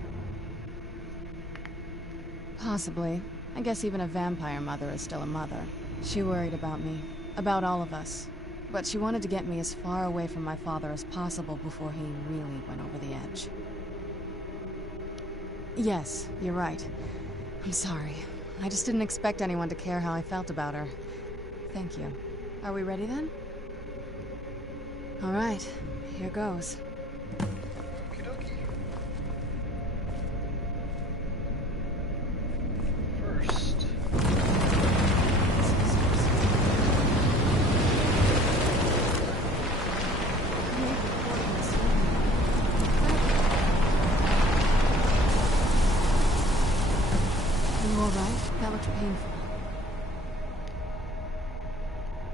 Possibly. I guess even a vampire mother is still a mother. She worried about me, about all of us. But she wanted to get me as far away from my father as possible before he really went over the edge. Yes, you're right. I'm sorry. I just didn't expect anyone to care how I felt about her. Thank you. Are we ready then? All right, here goes.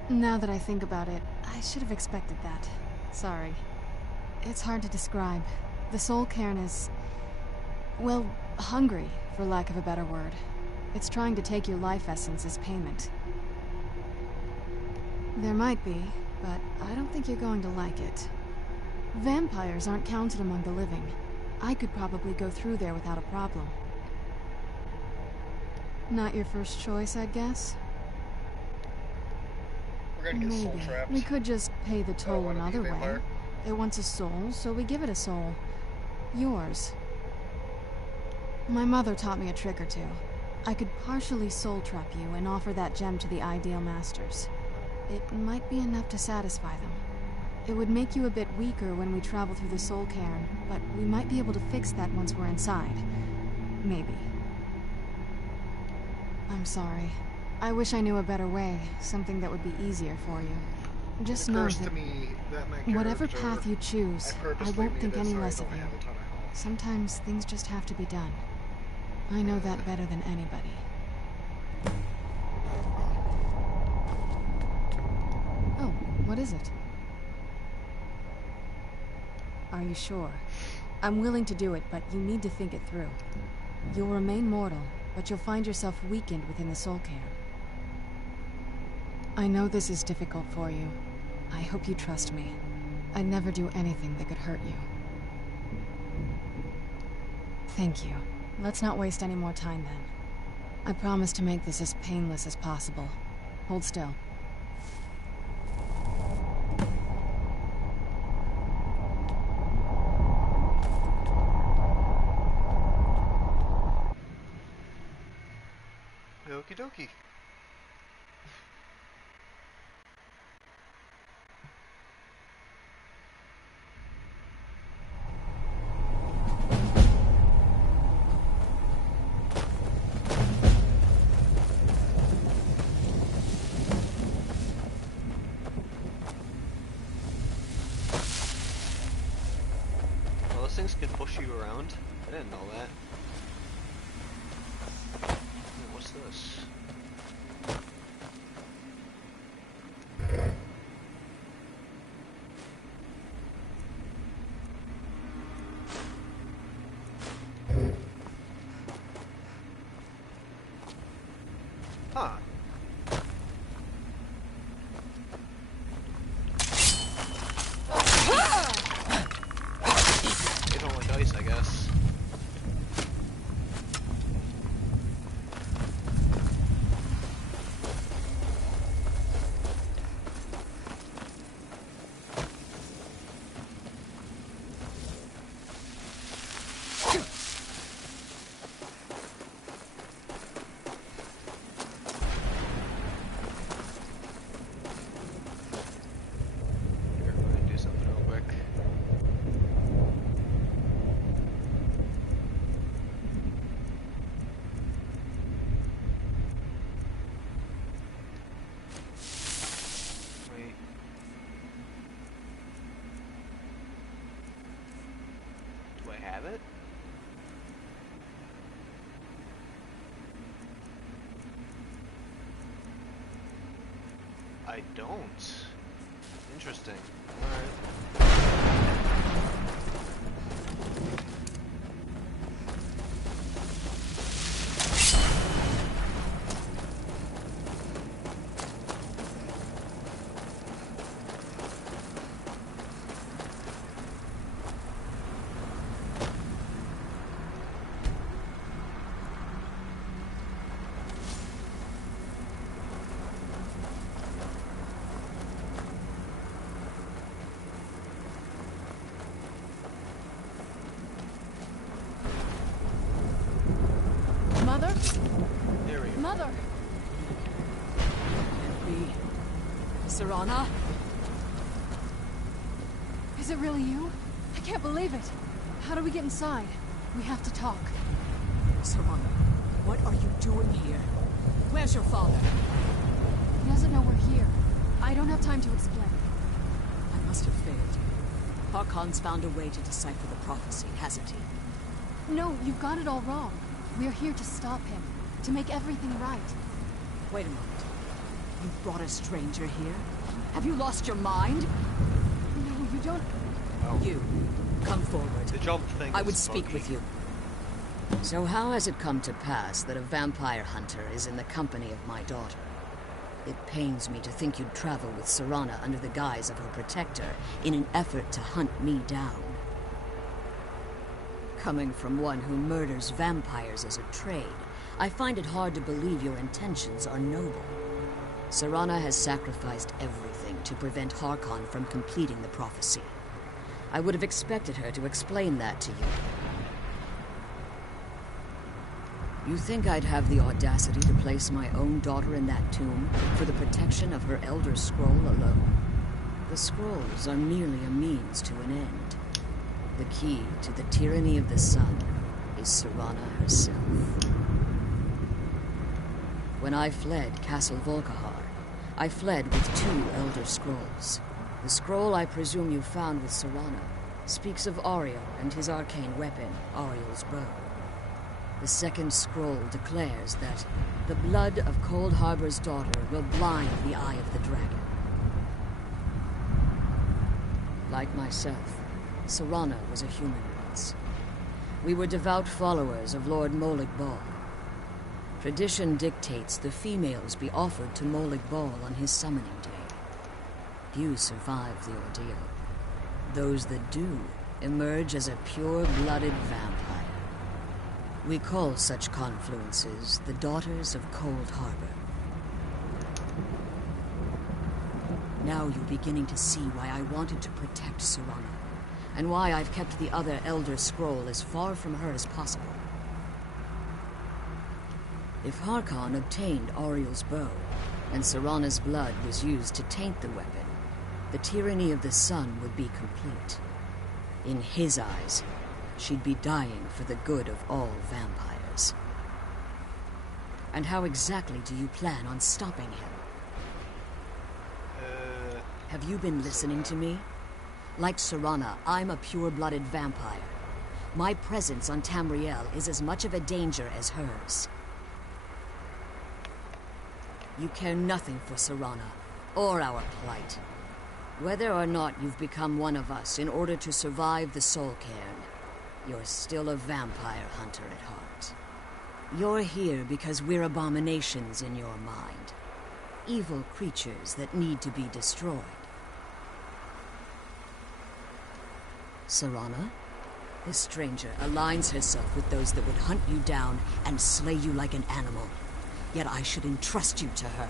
Now that I think about it, I should have expected that. Sorry. It's hard to describe. The soul cairn is, well, hungry, for lack of a better word. It's trying to take your life essence as payment. There might be, but I don't think you're going to like it. Vampires aren't counted among the living. I could probably go through there without a problem. Not your first choice, I'd guess? We're gonna get soul Maybe. trapped. We could just pay the toll another way. vampire. It wants a soul, so we give it a soul. Yours. My mother taught me a trick or two. I could partially soul trap you and offer that gem to the ideal masters. It might be enough to satisfy them. It would make you a bit weaker when we travel through the soul cairn, but we might be able to fix that once we're inside. Maybe. I'm sorry. I wish I knew a better way, something that would be easier for you. Just know occurs that to me that my whatever character, path you choose, I purposely won't made think it any so I less of don't you. have a ton of health. Sometimes things just have to be done. I know that better than anybody. Oh, what is it? Are you sure? I'm willing to do it, but you need to think it through. You'll remain mortal, but you'll find yourself weakened within the soul cairn. I know this is difficult for you. I hope you trust me. I'd never do anything that could hurt you. Thank you. Let's not waste any more time then. I promise to make this as painless as possible. Hold still. Okie dokie. Well, those things can push you around. I didn't know that. What's this? Huh. They don't like ice, I guess. Here, I'm gonna do something real quick. Wait. Do I have it? I don't. Interesting. Alright. Mother? There we go. Mother! Serana? Is it really you? I can't believe it. How do we get inside? We have to talk. Serana, what are you doing here? Where's your father? He doesn't know we're here. I don't have time to explain. I must have failed you. Harkon's found a way to decipher the prophecy, hasn't he? No, you've got it all wrong. We're here to stop him. To make everything right. Wait a moment. You brought a stranger here? Have you lost your mind? No, you don't... You, come forward. The jump thing I would is speak buggy. with you. So how has it come to pass that a vampire hunter is in the company of my daughter? It pains me to think you'd travel with Serana under the guise of her protector in an effort to hunt me down. Coming from one who murders vampires as a trade, I find it hard to believe your intentions are noble. Serana has sacrificed everything to prevent Harkon from completing the prophecy. I would have expected her to explain that to you. You think I'd have the audacity to place my own daughter in that tomb for the protection of her Elder Scroll alone? The scrolls are merely a means to an end. The key to the tyranny of the sun is Serana herself. When I fled Castle Volkihar, I fled with 2 Elder Scrolls. The scroll I presume you found with Serana speaks of Ariel and his arcane weapon, Ariel's bow. The second scroll declares that the blood of Cold Harbor's daughter will blind the eye of the dragon. Like myself, Serana was a human once. We were devout followers of Lord Molig Bal. Tradition dictates the females be offered to Molig Bal on his summoning day. Few survive the ordeal. Those that do emerge as a pure-blooded vampire. We call such confluences the Daughters of Cold Harbor. Now you're beginning to see why I wanted to protect Serana, and why I've kept the other Elder Scroll as far from her as possible. If Harkon obtained Auriel's bow, and Serana's blood was used to taint the weapon, the tyranny of the sun would be complete. In his eyes, she'd be dying for the good of all vampires. And how exactly do you plan on stopping him? Have you been listening to me? Like Serana, I'm a pure-blooded vampire. My presence on Tamriel is as much of a danger as hers. You care nothing for Serana, or our plight. Whether or not you've become one of us in order to survive the Soul Cairn, you're still a vampire hunter at heart. You're here because we're abominations in your mind. Evil creatures that need to be destroyed. Serana? This stranger aligns herself with those that would hunt you down and slay you like an animal. Yet I should entrust you to her.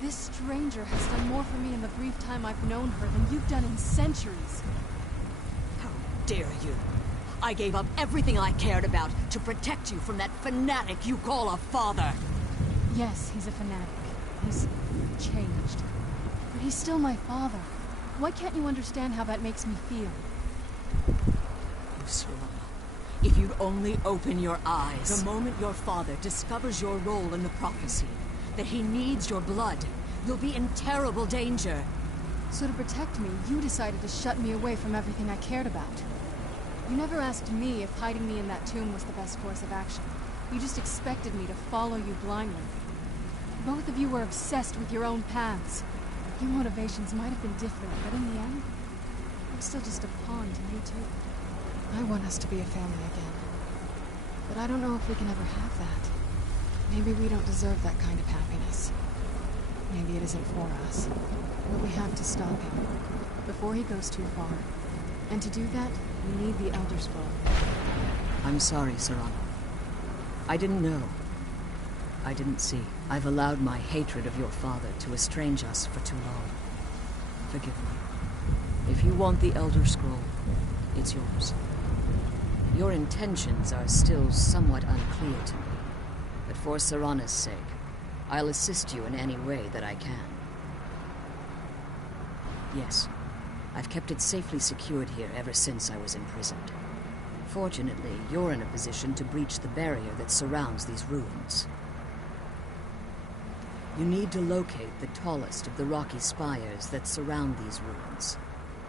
This stranger has done more for me in the brief time I've known her than you've done in centuries. How dare you! I gave up everything I cared about to protect you from that fanatic you call a father! Yes, he's a fanatic. He's changed. But he's still my father. Why can't you understand how that makes me feel? Oh, Serana, if you'd only open your eyes. The moment your father discovers your role in the prophecy, that he needs your blood, you'll be in terrible danger. So to protect me, you decided to shut me away from everything I cared about. You never asked me if hiding me in that tomb was the best course of action. You just expected me to follow you blindly. Both of you were obsessed with your own paths. Your motivations might have been different, but in the end, I'm still just a pawn to you two. I want us to be a family again. But I don't know if we can ever have that. Maybe we don't deserve that kind of happiness. Maybe it isn't for us. But we have to stop him before he goes too far. And to do that, we need the Elder Scroll. I'm sorry, Serana. I didn't know. I didn't see. I've allowed my hatred of your father to estrange us for too long. Forgive me. If you want the Elder Scroll, it's yours. Your intentions are still somewhat unclear to me. But for Serana's sake, I'll assist you in any way that I can. Yes, I've kept it safely secured here ever since I was imprisoned. Fortunately, you're in a position to breach the barrier that surrounds these ruins. You need to locate the tallest of the rocky spires that surround these ruins.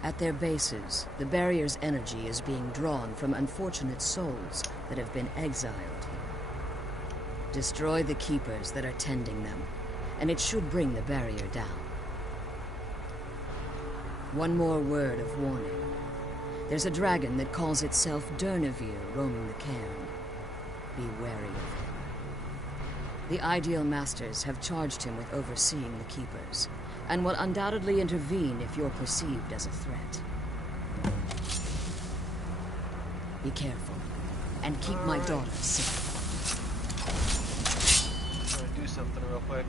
At their bases, the barrier's energy is being drawn from unfortunate souls that have been exiled here. Destroy the keepers that are tending them, and it should bring the barrier down. One more word of warning. There's a dragon that calls itself Durnevere roaming the cairn. Be wary of him. The Ideal Masters have charged him with overseeing the keepers, and will undoubtedly intervene if you're perceived as a threat. Be careful, and keep my daughter safe. I'm gonna do something real quick.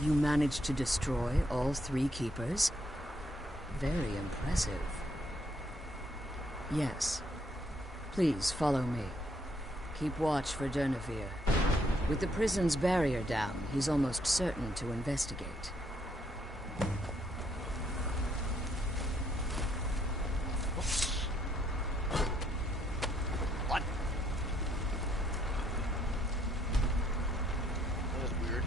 You managed to destroy all 3 keepers? Very impressive. Yes. Please follow me. Keep watch for Durnevere. With the prison's barrier down, he's almost certain to investigate. What? That was weird.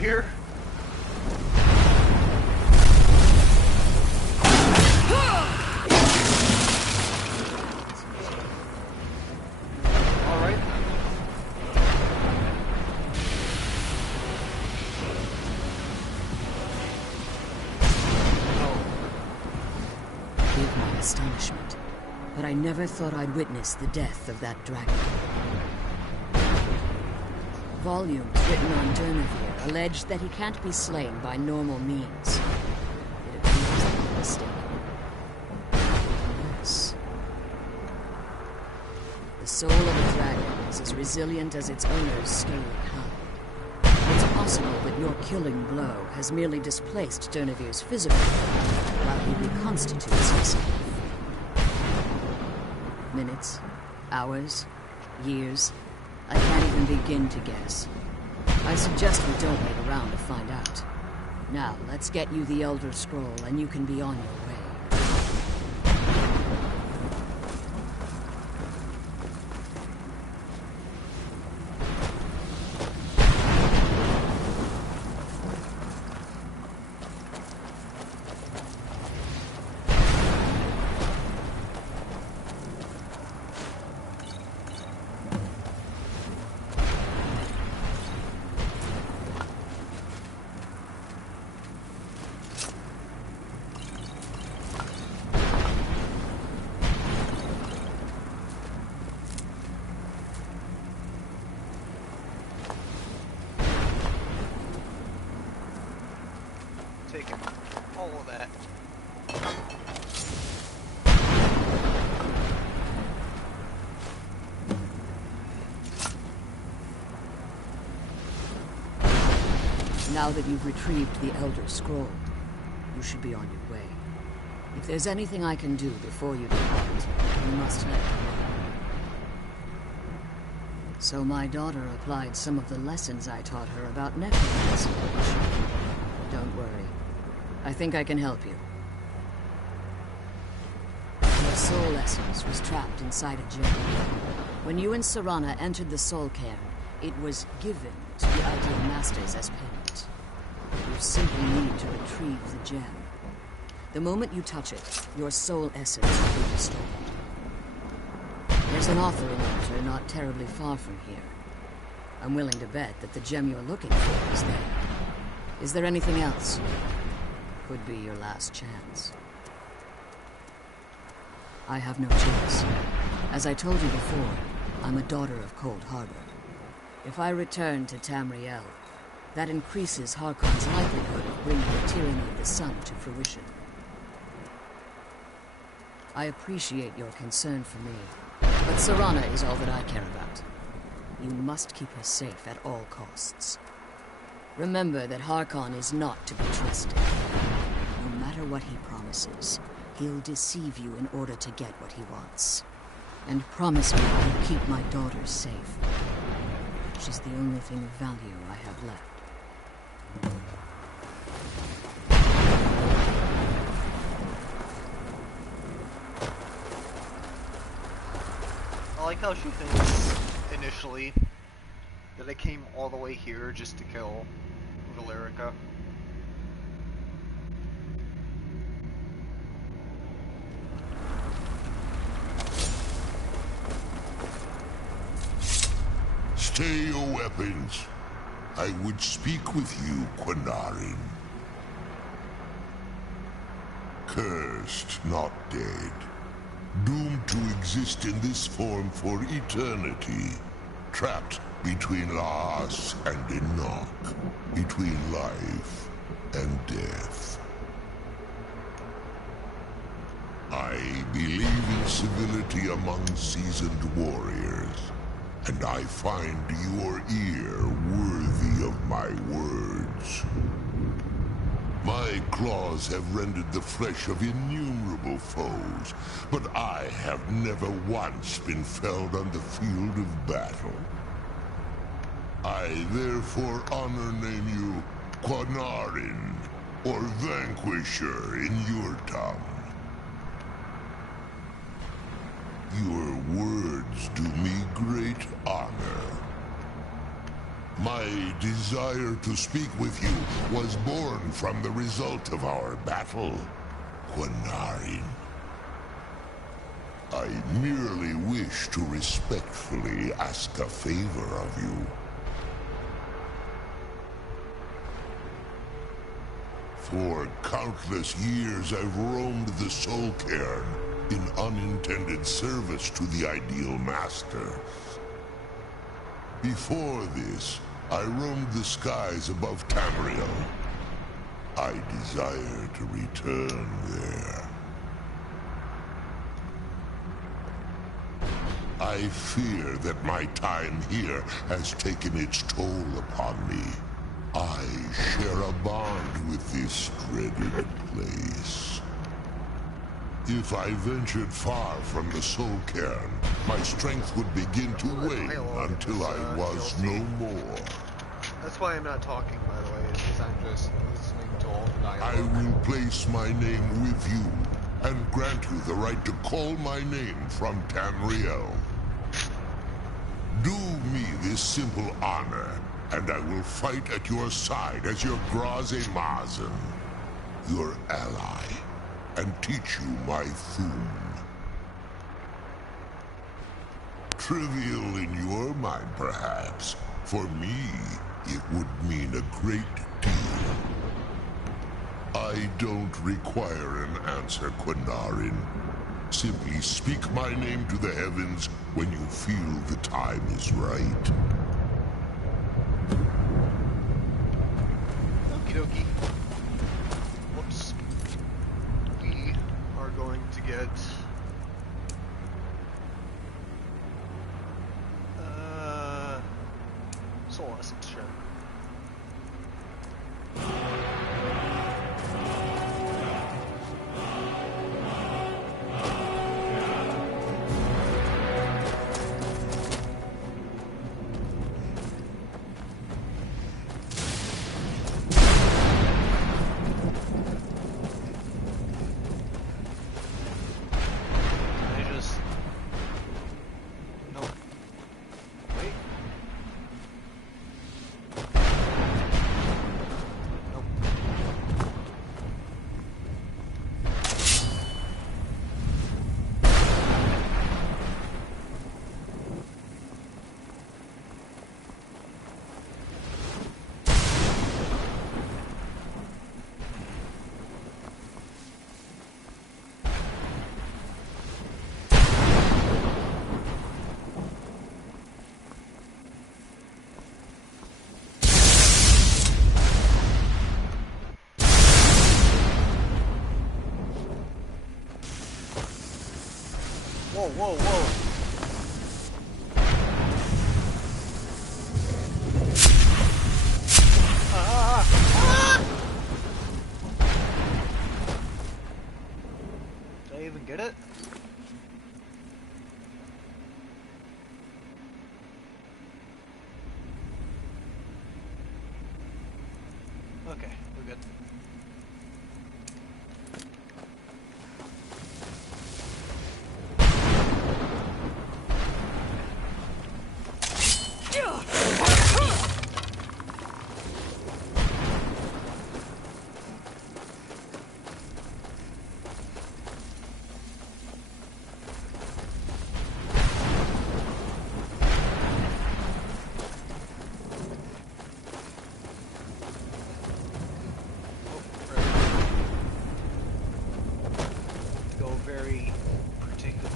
Here. All right. Forgive my astonishment, but I never thought I'd witness the death of that dragon. Volumes written on Durnevere allege that he can't be slain by normal means. It appears I'm mistaken. Yes. The soul of a dragon is as resilient as its owner's scaly hide. It's possible that your killing blow has merely displaced Durnevere's physical body while he reconstitutes himself. Minutes, hours, years. I can't even begin to guess. I suggest we don't wait around to find out. Now, let's get you the Elder Scroll, and you can be on your way. Taking all of that. Now that you've retrieved the Elder Scroll, you should be on your way. If there's anything I can do before you depart, you must let me know. So my daughter applied some of the lessons I taught her about necromancy. Don't worry. I think I can help you. Your soul essence was trapped inside a gem. When you and Serana entered the soul cairn, it was given to the Ideal Masters as payment. You simply need to retrieve the gem. The moment you touch it, your soul essence will be restored. There's an offering altar not terribly far from here. I'm willing to bet that the gem you're looking for is there. Is there anything else? Could be your last chance. I have no choice. As I told you before, I'm a daughter of Cold Harbor. If I return to Tamriel, that increases Harkon's likelihood of bringing the tyranny of the sun to fruition. I appreciate your concern for me, but Serana is all that I care about. You must keep her safe at all costs. Remember that Harkon is not to be trusted. No matter what he promises, he'll deceive you in order to get what he wants. And promise me you'll keep my daughter safe. She's the only thing of value I have left. All like how she thinks initially that I came all the way here just to kill Valerica. Stay your weapons. I would speak with you, Quinarin. Cursed, not dead. Doomed to exist in this form for eternity. Trapped between Laas and Enoch. Between life and death. I believe in civility among seasoned warriors. And I find your ear worthy of my words. My claws have rendered the flesh of innumerable foes, but I have never once been felled on the field of battle. I therefore honor name you Quinarin, or Vanquisher in your tongue. Your words do me great honor. My desire to speak with you was born from the result of our battle, Quinarin. I merely wish to respectfully ask a favor of you. For countless years I've roamed the Soul Cairn in unintended service to the ideal master. Before this, I roamed the skies above Tamriel. I desire to return there. I fear that my time here has taken its toll upon me. I share a bond with this dreaded place. If I ventured far from the Soul Cairn, my strength would begin to wane until I was no more. That's why I'm not talking, by the way, because I'm just listening to all the dialogue. I will place my name with you, and grant you the right to call my name from Tamriel. Do me this simple honor, and I will fight at your side as your Graze Mazen, your ally, and teach you my Thum. Trivial in your mind, perhaps. For me, it would mean a great deal. I don't require an answer, Quinarin. Simply speak my name to the heavens when you feel the time is right. Okie dokie. Whoops. We are going to get... Soul Essence, sure. Whoa, whoa, whoa. Did I even get it? Okay, we're good. very particular.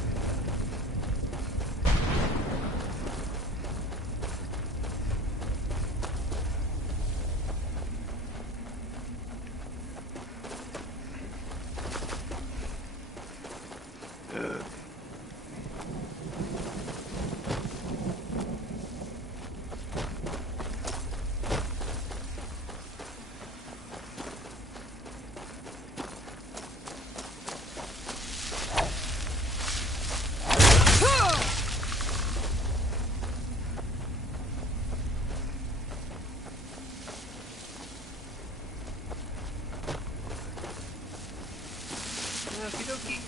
Okie dokie.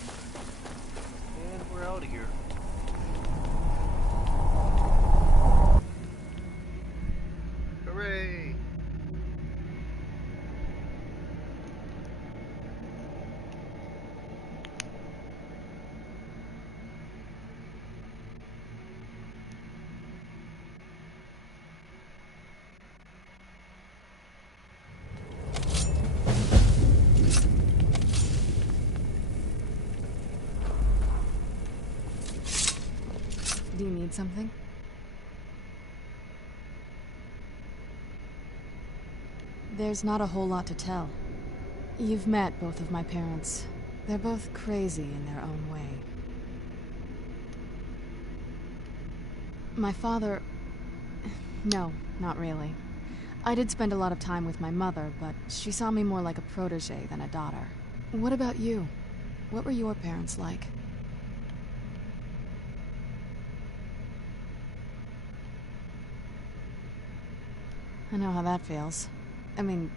And we're out of here. Hooray! Do you need something? There's not a whole lot to tell. You've met both of my parents. They're both crazy in their own way. My father... No, not really. I did spend a lot of time with my mother, but she saw me more like a protege than a daughter. What about you? What were your parents like? I know how that feels. I mean,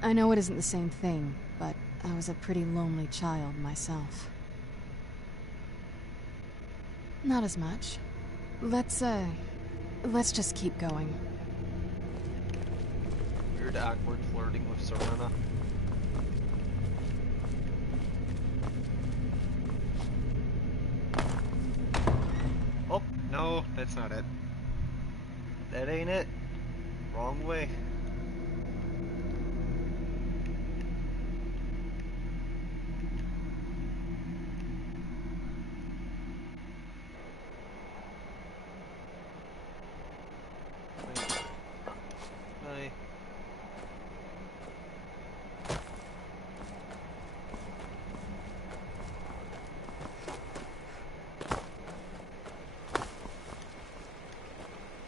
I know it isn't the same thing, but I was a pretty lonely child myself. Not as much. Let's just keep going. Weird, awkward flirting with Serena. Oh, no, that's not it. That ain't it. Wrong way. Wait.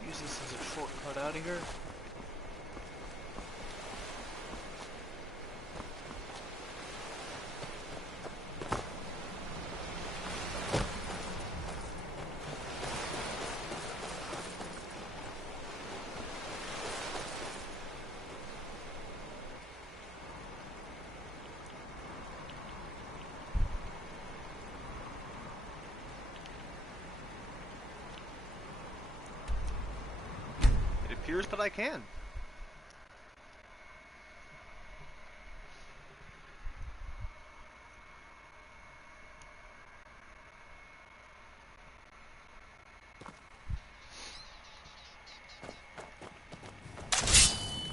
Use this as a shortcut out of here. It appears that I can.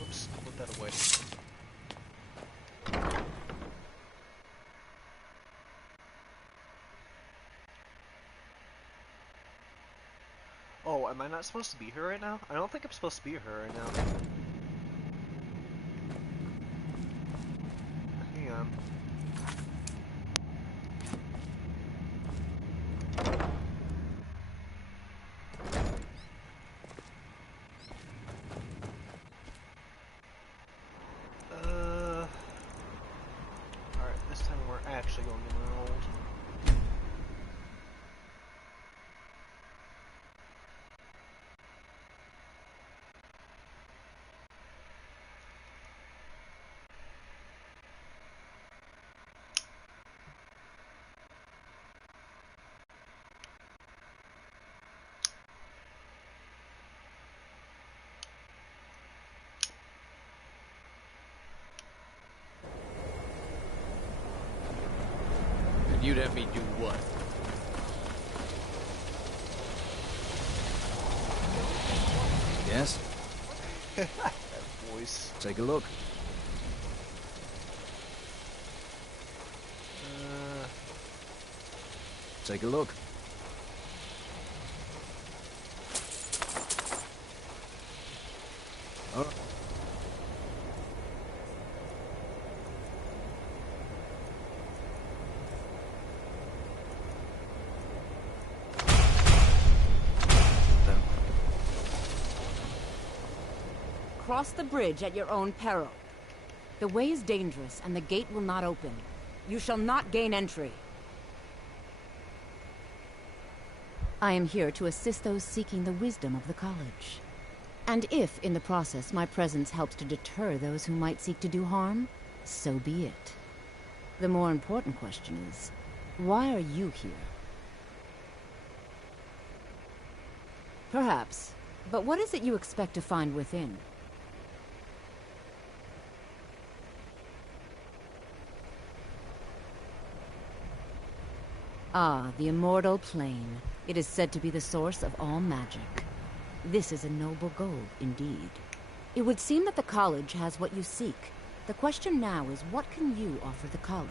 Oops, put that away. Oh, am I not supposed to be here right now? I don't think I'm supposed to be here right now. Hang on. Alright, this time we're actually going to my old. You'd have me do what? Yes? That voice. Take a look. Take a look. Cross the bridge at your own peril. The way is dangerous, and the gate will not open. You shall not gain entry. I am here to assist those seeking the wisdom of the college. And if, in the process, my presence helps to deter those who might seek to do harm, so be it. The more important question is, why are you here? Perhaps, but what is it you expect to find within? Ah, the immortal plane. It is said to be the source of all magic. This is a noble goal, indeed. It would seem that the college has what you seek. The question now is, what can you offer the college?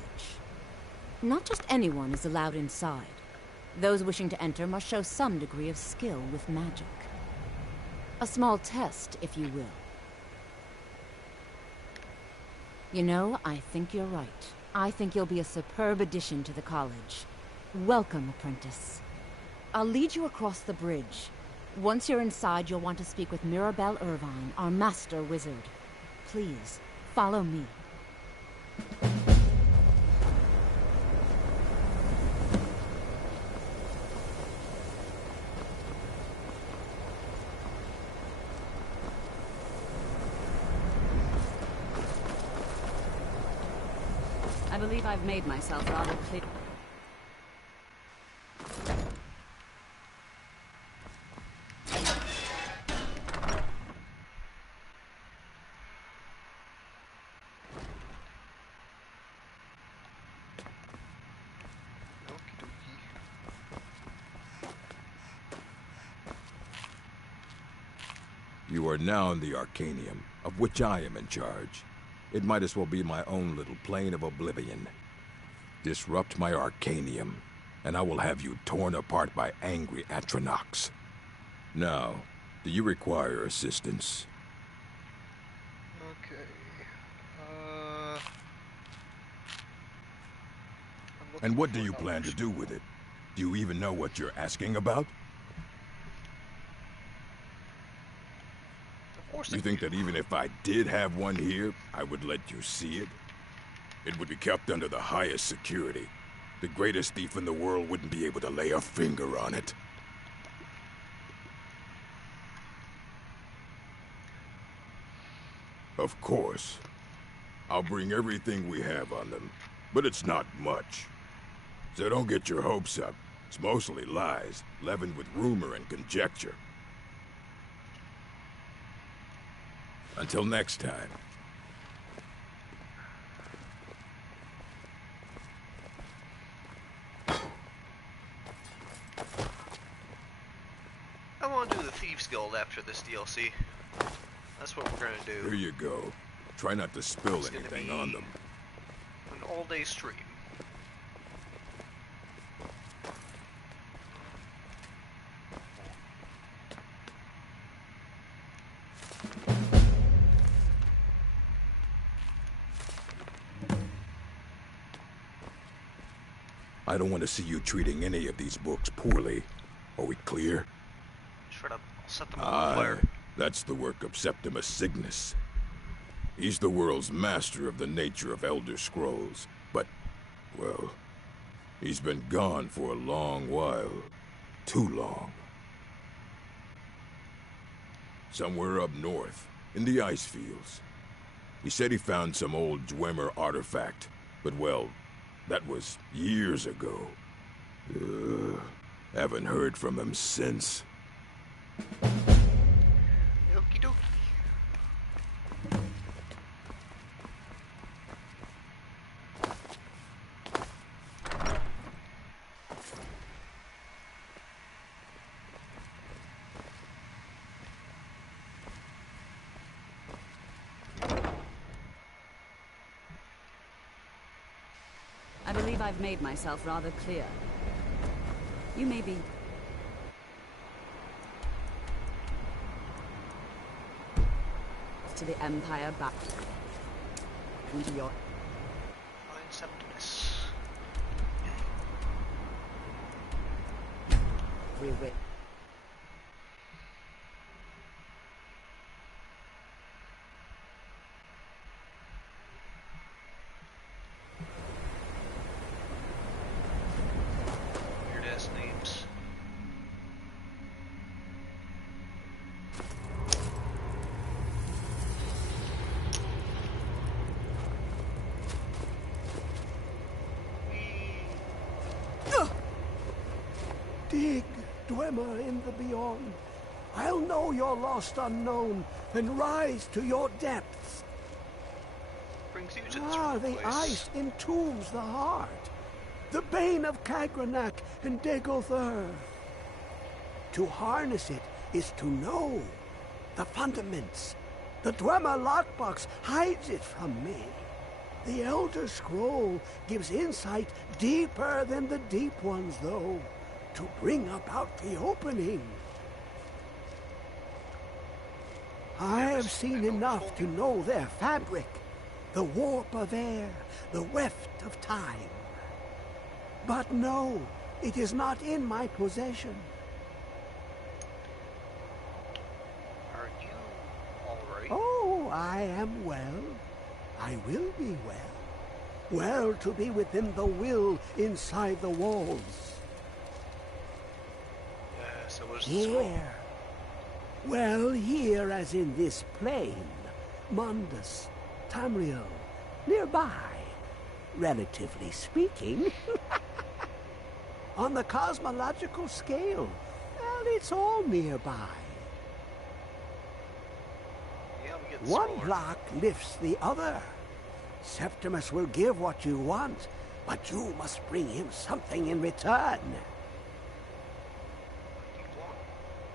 Not just anyone is allowed inside. Those wishing to enter must show some degree of skill with magic. A small test, if you will. You know, I think you're right. I think you'll be a superb addition to the college. Welcome, apprentice. I'll lead you across the bridge. Once you're inside, you'll want to speak with Mirabelle Irvine, our master wizard. Please, follow me. I believe I've made myself rather clear. You are now in the Arcanium, of which I am in charge. It might as well be my own little plane of oblivion. Disrupt my Arcanium, and I will have you torn apart by angry Atronachs. Now, do you require assistance? Okay. And what do you plan to do with it? Do you even know what you're asking about? You think that even if I did have one here, I would let you see it? It would be kept under the highest security. The greatest thief in the world wouldn't be able to lay a finger on it. Of course. I'll bring everything we have on them, but it's not much. So don't get your hopes up. It's mostly lies, leavened with rumor and conjecture. Until next time. I want to do the Thieves Guild after this DLC. That's what we're going to do. Here you go. Try not to spill anything on them. An all-day stream. I don't want to see you treating any of these books poorly. Are we clear? Shut up. I'll set them on fire. That's the work of Septimus Cygnus. He's the world's master of the nature of Elder Scrolls, but, well, he's been gone for a long while. Too long. Somewhere up north, in the ice fields. He said he found some old Dwemer artifact, but well, that was years ago. Haven't heard from him since. Okie dokie. I believe I've made myself rather clear. You may be... to the Empire back into your... Find Septimus. Re-wit. Weird ass names. Dig, Dwemer in the beyond. I'll know your lost unknown and rise to your depths. Brings you to this The place. ice entombs the heart. The bane of Kagranak and Degolthur. To harness it is to know the fundaments. The Dwemer lockbox hides it from me. The Elder Scroll gives insight deeper than the deep ones, though, to bring about the opening. I have seen enough to know their fabric, the warp of air, the weft of time. But no, it is not in my possession. Are you alright? Oh, I am well. I will be well. Well to be within the will inside the walls. So where's the scroll? Here. Well, here as in this plain. Mundus, Tamriel, nearby. Relatively speaking. On the cosmological scale, well, it's all nearby. Yeah, we get the One scroll. block lifts the other. Septimus will give what you want, but you must bring him something in return.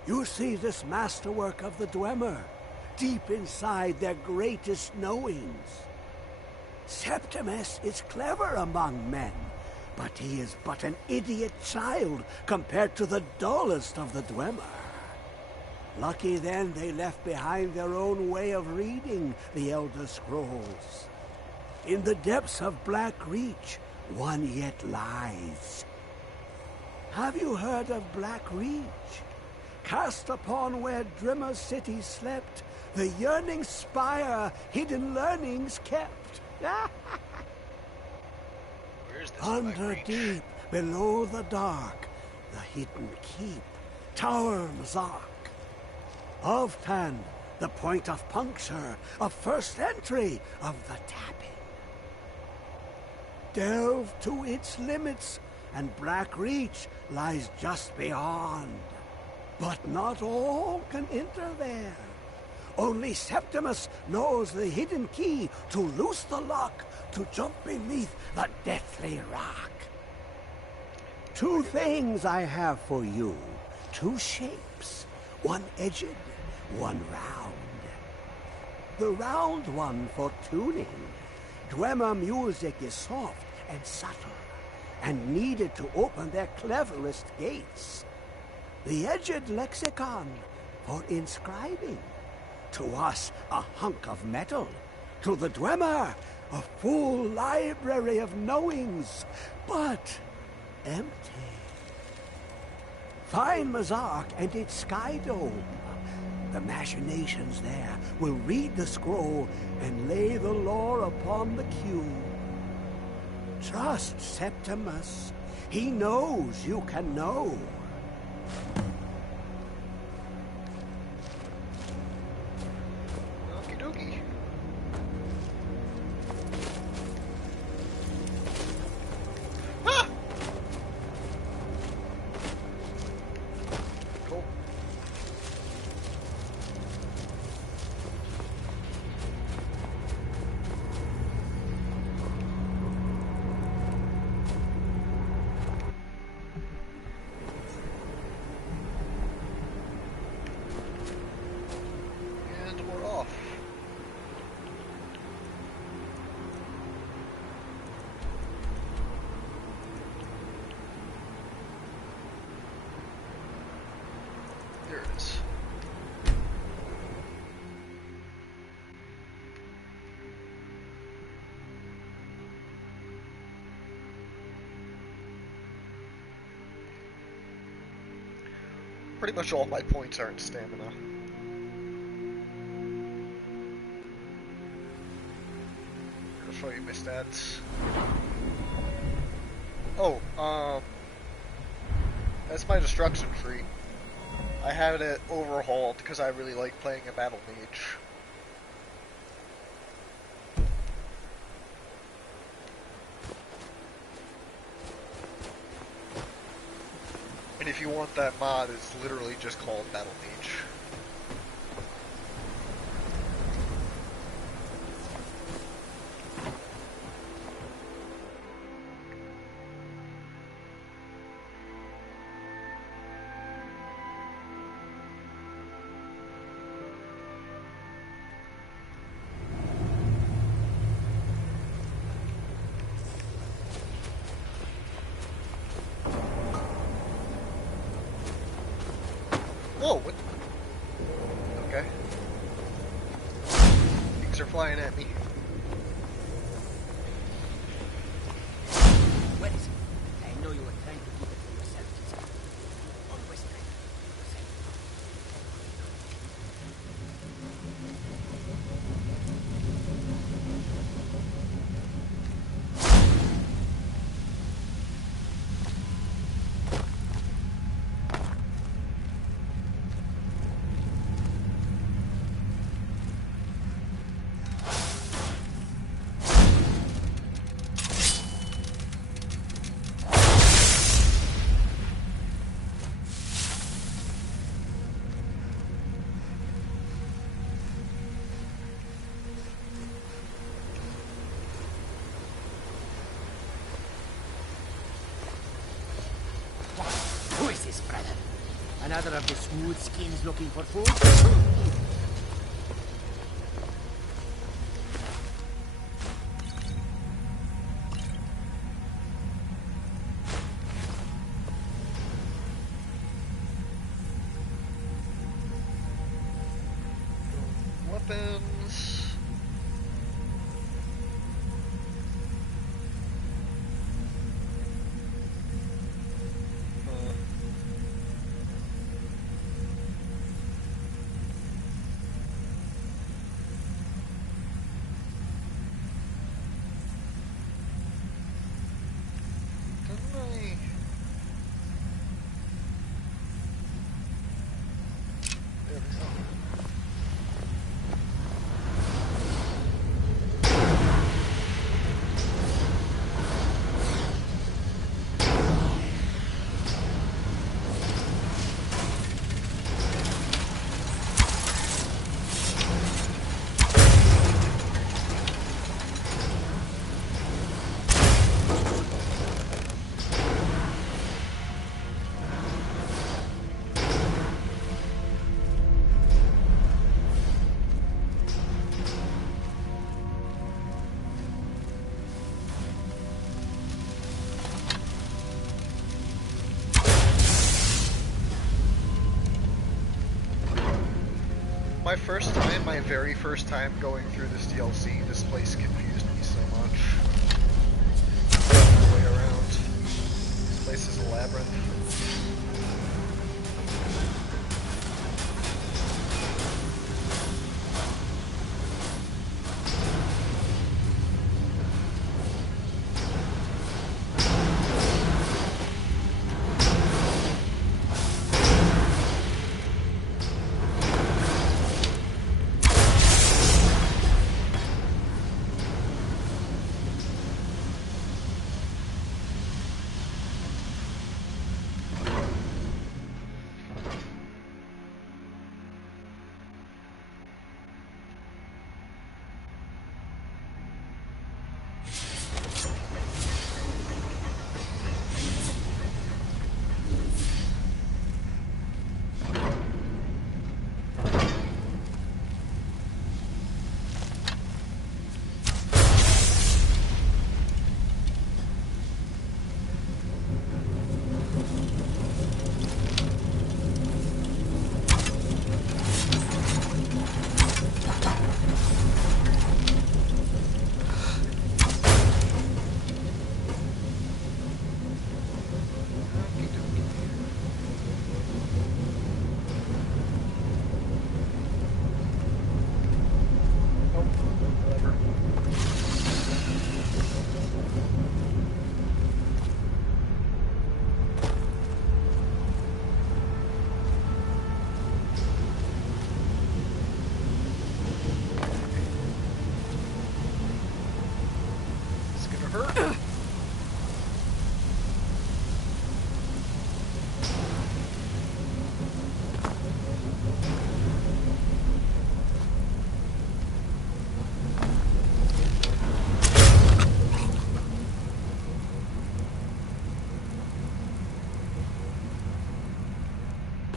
You see this masterwork of the Dwemer, deep inside their greatest knowings. Septimus is clever among men, but he is but an idiot child compared to the dullest of the Dwemer. Lucky then they left behind their own way of reading the Elder Scrolls. In the depths of Black Reach, one yet lies. Have you heard of Black Reach? Cast upon where Drimmer's city slept, the yearning spire hidden learnings kept. Where's this Under Black Reach? deep, below the dark, the hidden keep, Tower Mazark. Ovtan, the point of puncture, of first entry of the tapping. Delve to its limits, and Black Reach lies just beyond. But not all can enter there. Only Septimus knows the hidden key to loose the lock, to jump beneath the deathly rock. Two things I have for you. Two shapes. One edged, one round. The round one for tuning. Dwemer music is soft and subtle, and needed to open their cleverest gates. The edged lexicon for inscribing. To us, a hunk of metal. To the Dwemer, a full library of knowings, but empty. Find Mazark and its sky dome. The machinations there will read the scroll and lay the lore upon the cube. Trust Septimus. He knows you can know. Okie dokie. Ah! Cool. pretty much all my points are in stamina. I'll show you my stats. Oh, that's my destruction tree. I had it overhauled because I really like playing a battle mage. And if you want that mod, it's literally just called Battle Mage. Whoa, what? Okay. Things are flying at me. What is it? I know you were trying to keep it for yourself. Always trying to keep it for yourself. Who is this, brother? Another of the smooth skins looking for food? Weapons. My very first time going through this DLC, this place confused me so much. No way around. This place is a labyrinth.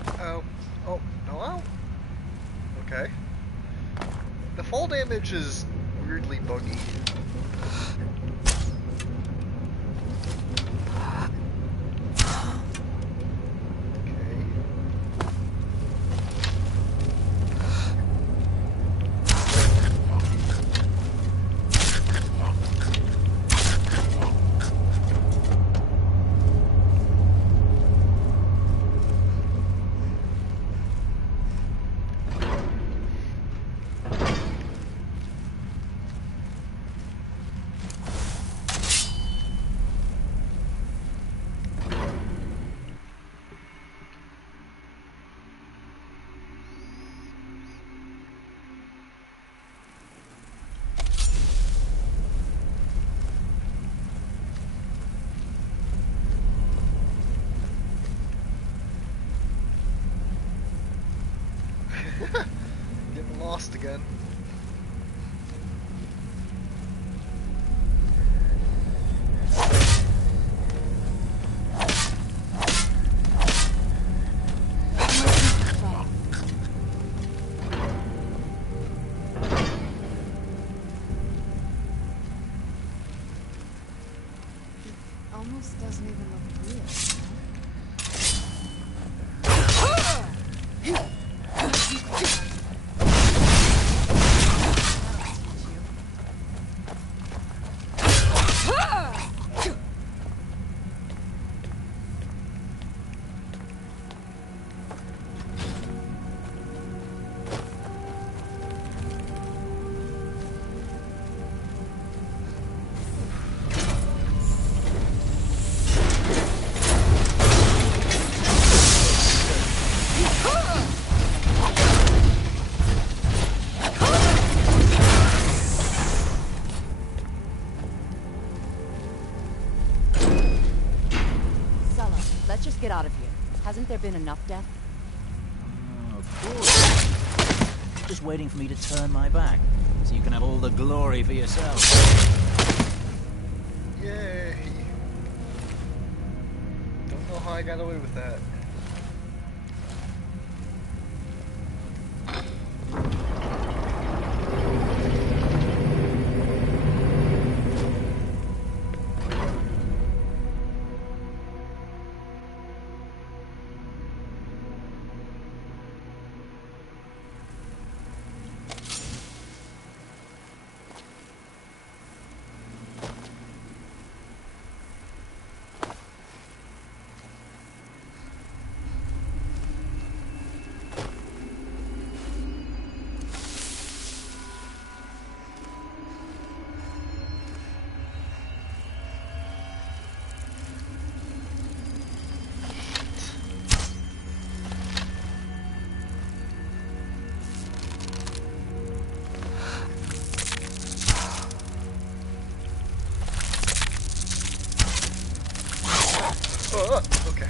Oh. Oh, hello? Okay. The fall damage is weirdly buggy. Getting lost again. Almost doesn't even look real. Let's just get out of here. Hasn't there been enough death? Of course. Just waiting for me to turn my back, so you can have all the glory for yourself. Yay! Don't know how I got away with that. Okay.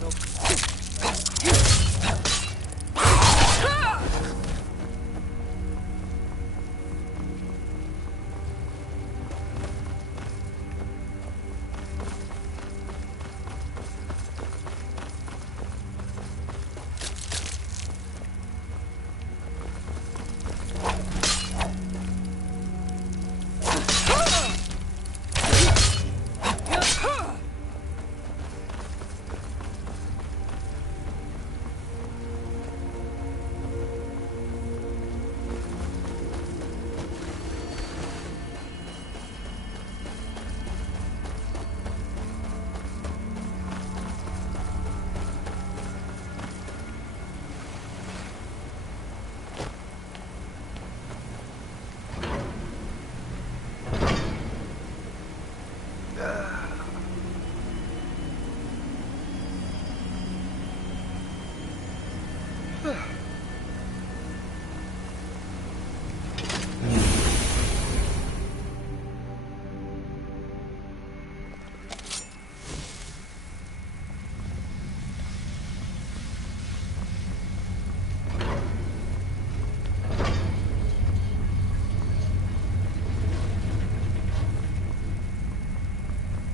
Nope.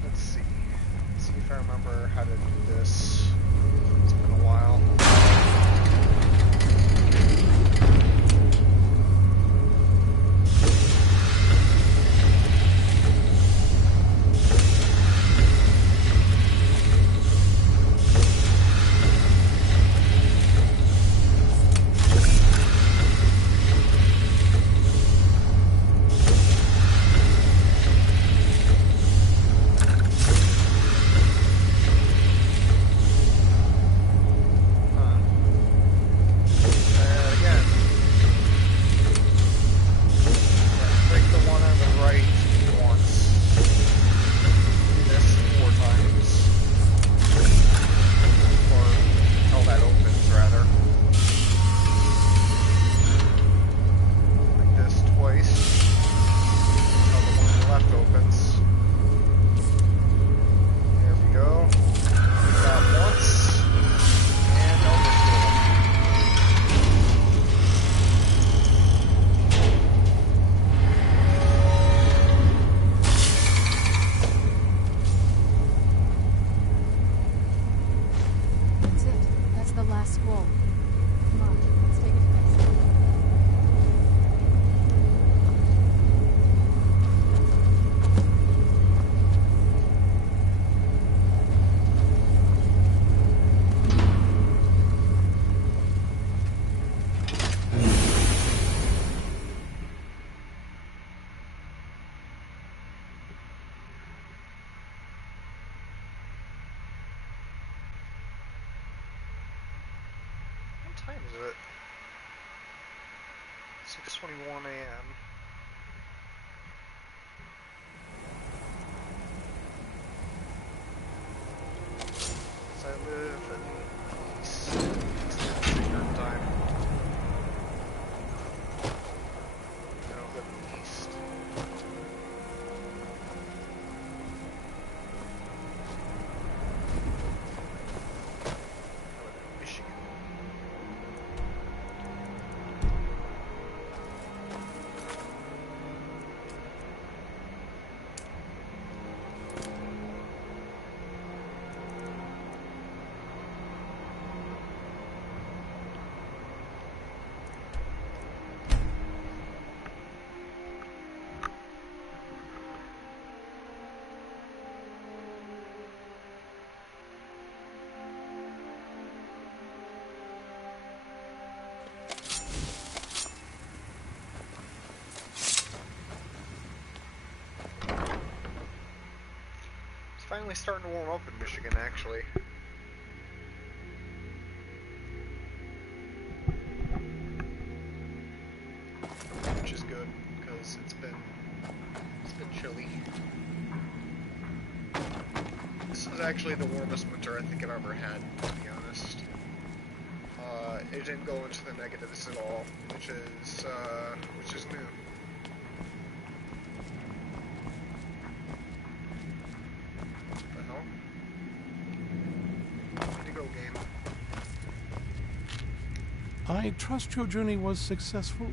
Let's see if I remember how to do this. scroll. Come on, let's take it to Dexter. What time is it? 6:21 a.m. I live in East Standard Time. I don't live in the East. I live in Michigan. Finally starting to warm up in Michigan, actually. Which is good, because it's been chilly. This is actually the warmest winter I think I've ever had, to be honest. It didn't go into the negatives at all, which is new. I trust your journey was successful?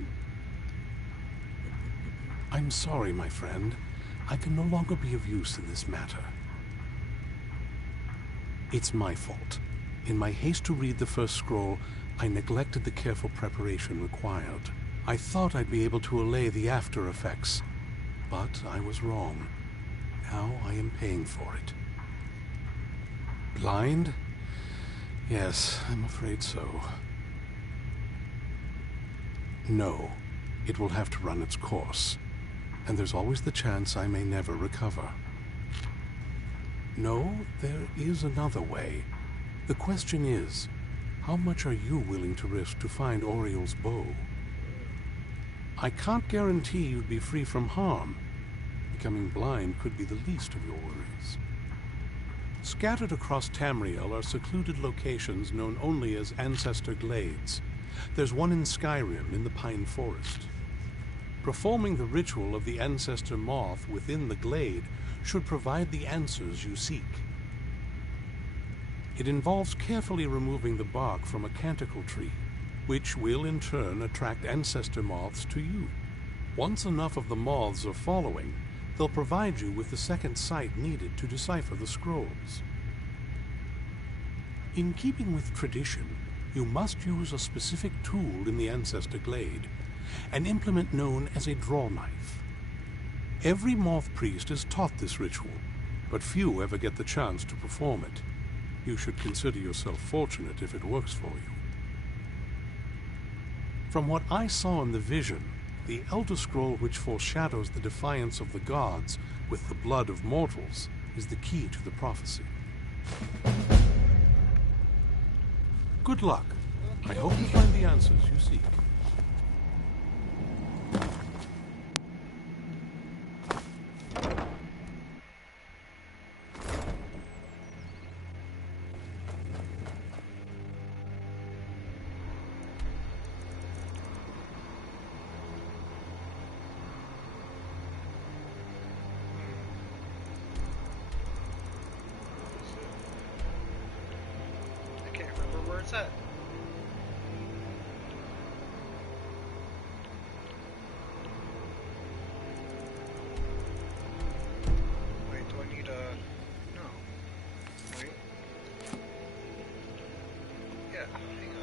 I'm sorry, my friend. I can no longer be of use in this matter. It's my fault. In my haste to read the first scroll, I neglected the careful preparation required. I thought I'd be able to allay the after effects, but I was wrong. Now I am paying for it. Blind? Yes, I'm afraid so. No, it will have to run its course, and there's always the chance I may never recover. No, there is another way. The question is, how much are you willing to risk to find Oriel's bow? I can't guarantee you'd be free from harm. Becoming blind could be the least of your worries. Scattered across Tamriel are secluded locations known only as Ancestor Glades. There's one in Skyrim, in the Pine Forest. Performing the ritual of the Ancestor Moth within the glade should provide the answers you seek. It involves carefully removing the bark from a canticle tree, which will in turn attract Ancestor Moths to you. Once enough of the moths are following, they'll provide you with the second sight needed to decipher the scrolls. In keeping with tradition, you must use a specific tool in the Ancestor Glade, an implement known as a draw knife. Every moth priest is taught this ritual, but few ever get the chance to perform it. You should consider yourself fortunate if it works for you. From what I saw in the vision, the Elder Scroll which foreshadows the defiance of the gods with the blood of mortals is the key to the prophecy. Good luck. I hope you find the answers you seek. I can't remember where it's at. Wait, do I need a... No. Wait. Yeah, hang on.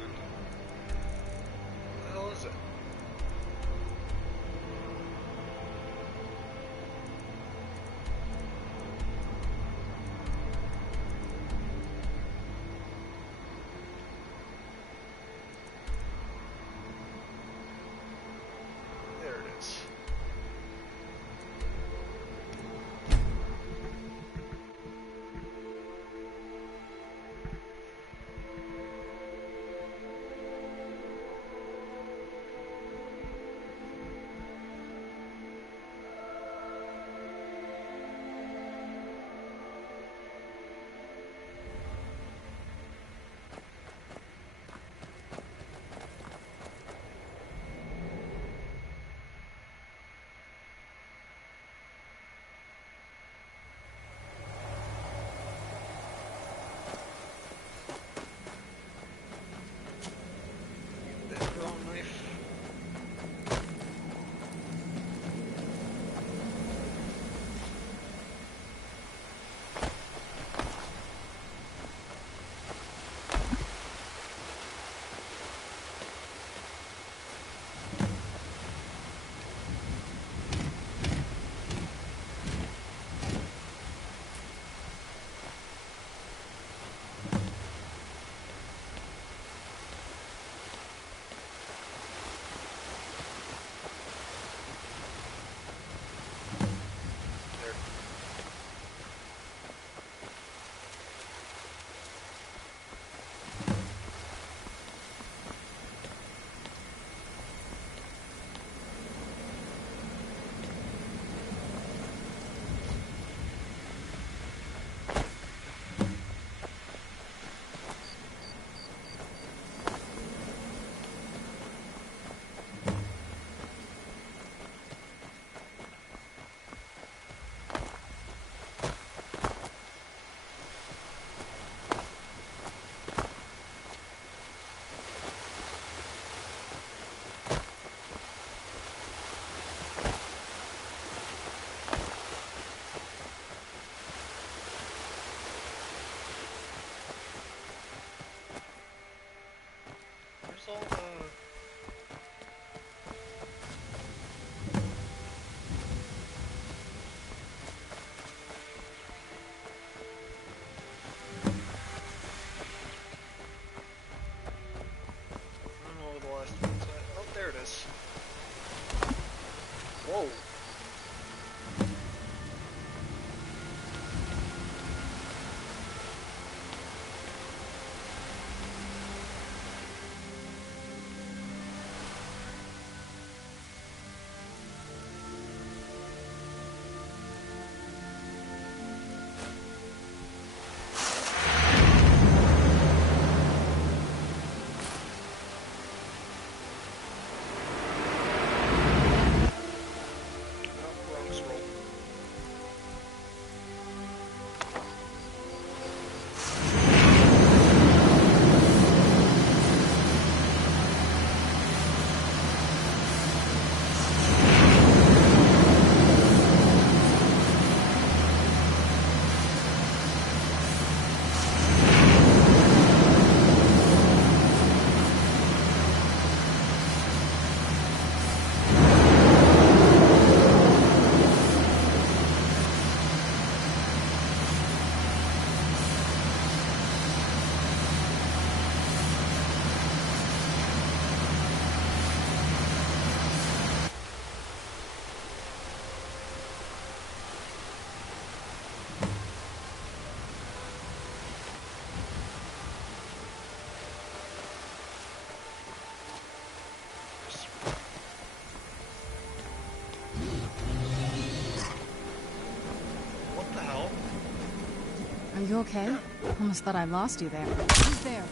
Are you okay? Almost thought I lost you there. Who's there?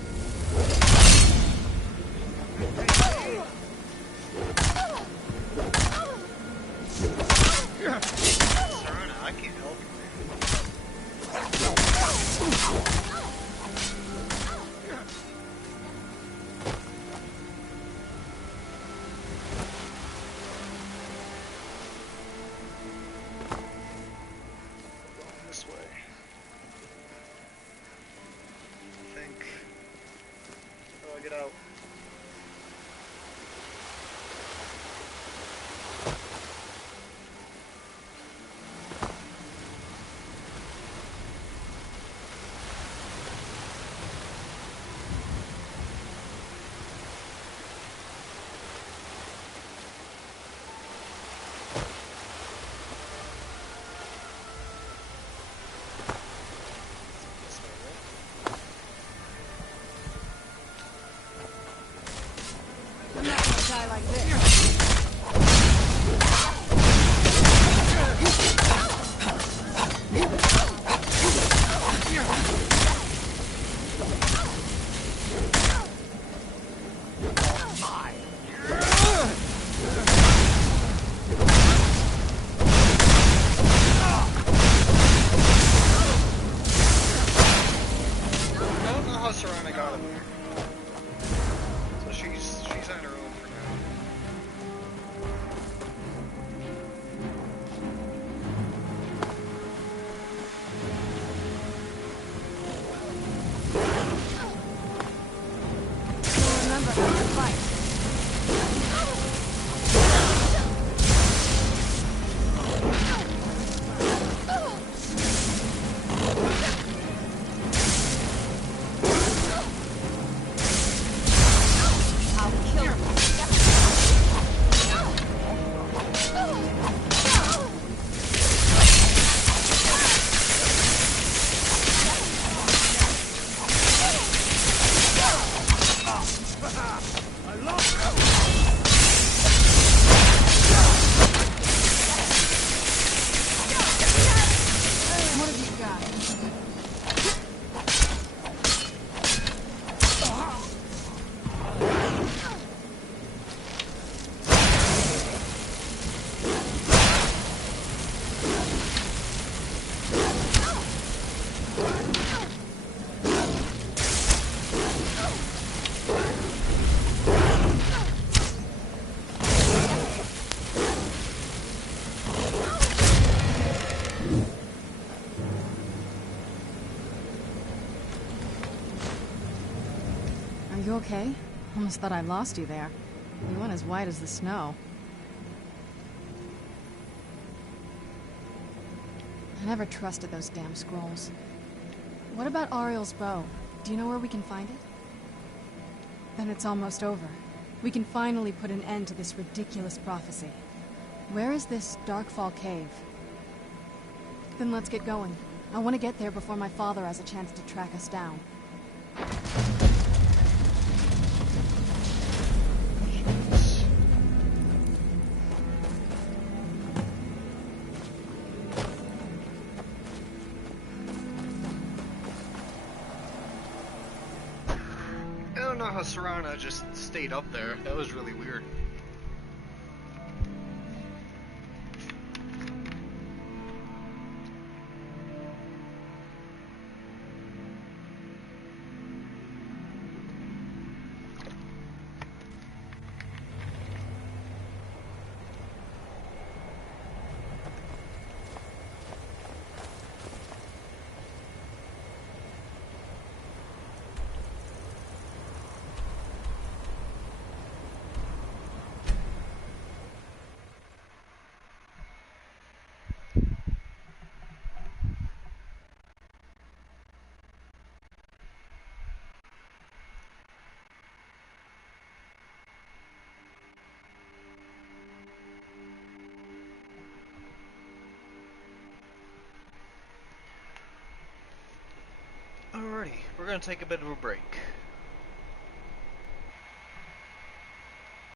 Serena, I can't help you. Going this way. I think. Oh, I get out. I'm not gonna die like this. I don't know how Serena got in there. So she's on her own for now. Remember how to fight. I'll kill you. What have you got? Are you okay? Almost thought I lost you there. You went as white as the snow. I never trusted those damn scrolls. What about Ariel's bow? Do you know where we can find it? Then it's almost over. We can finally put an end to this ridiculous prophecy. Where is this Darkfall cave? Then let's get going. I want to get there before my father has a chance to track us down. I don't know how Serena just stayed up there. That was really weird. Alrighty, we're gonna take a bit of a break.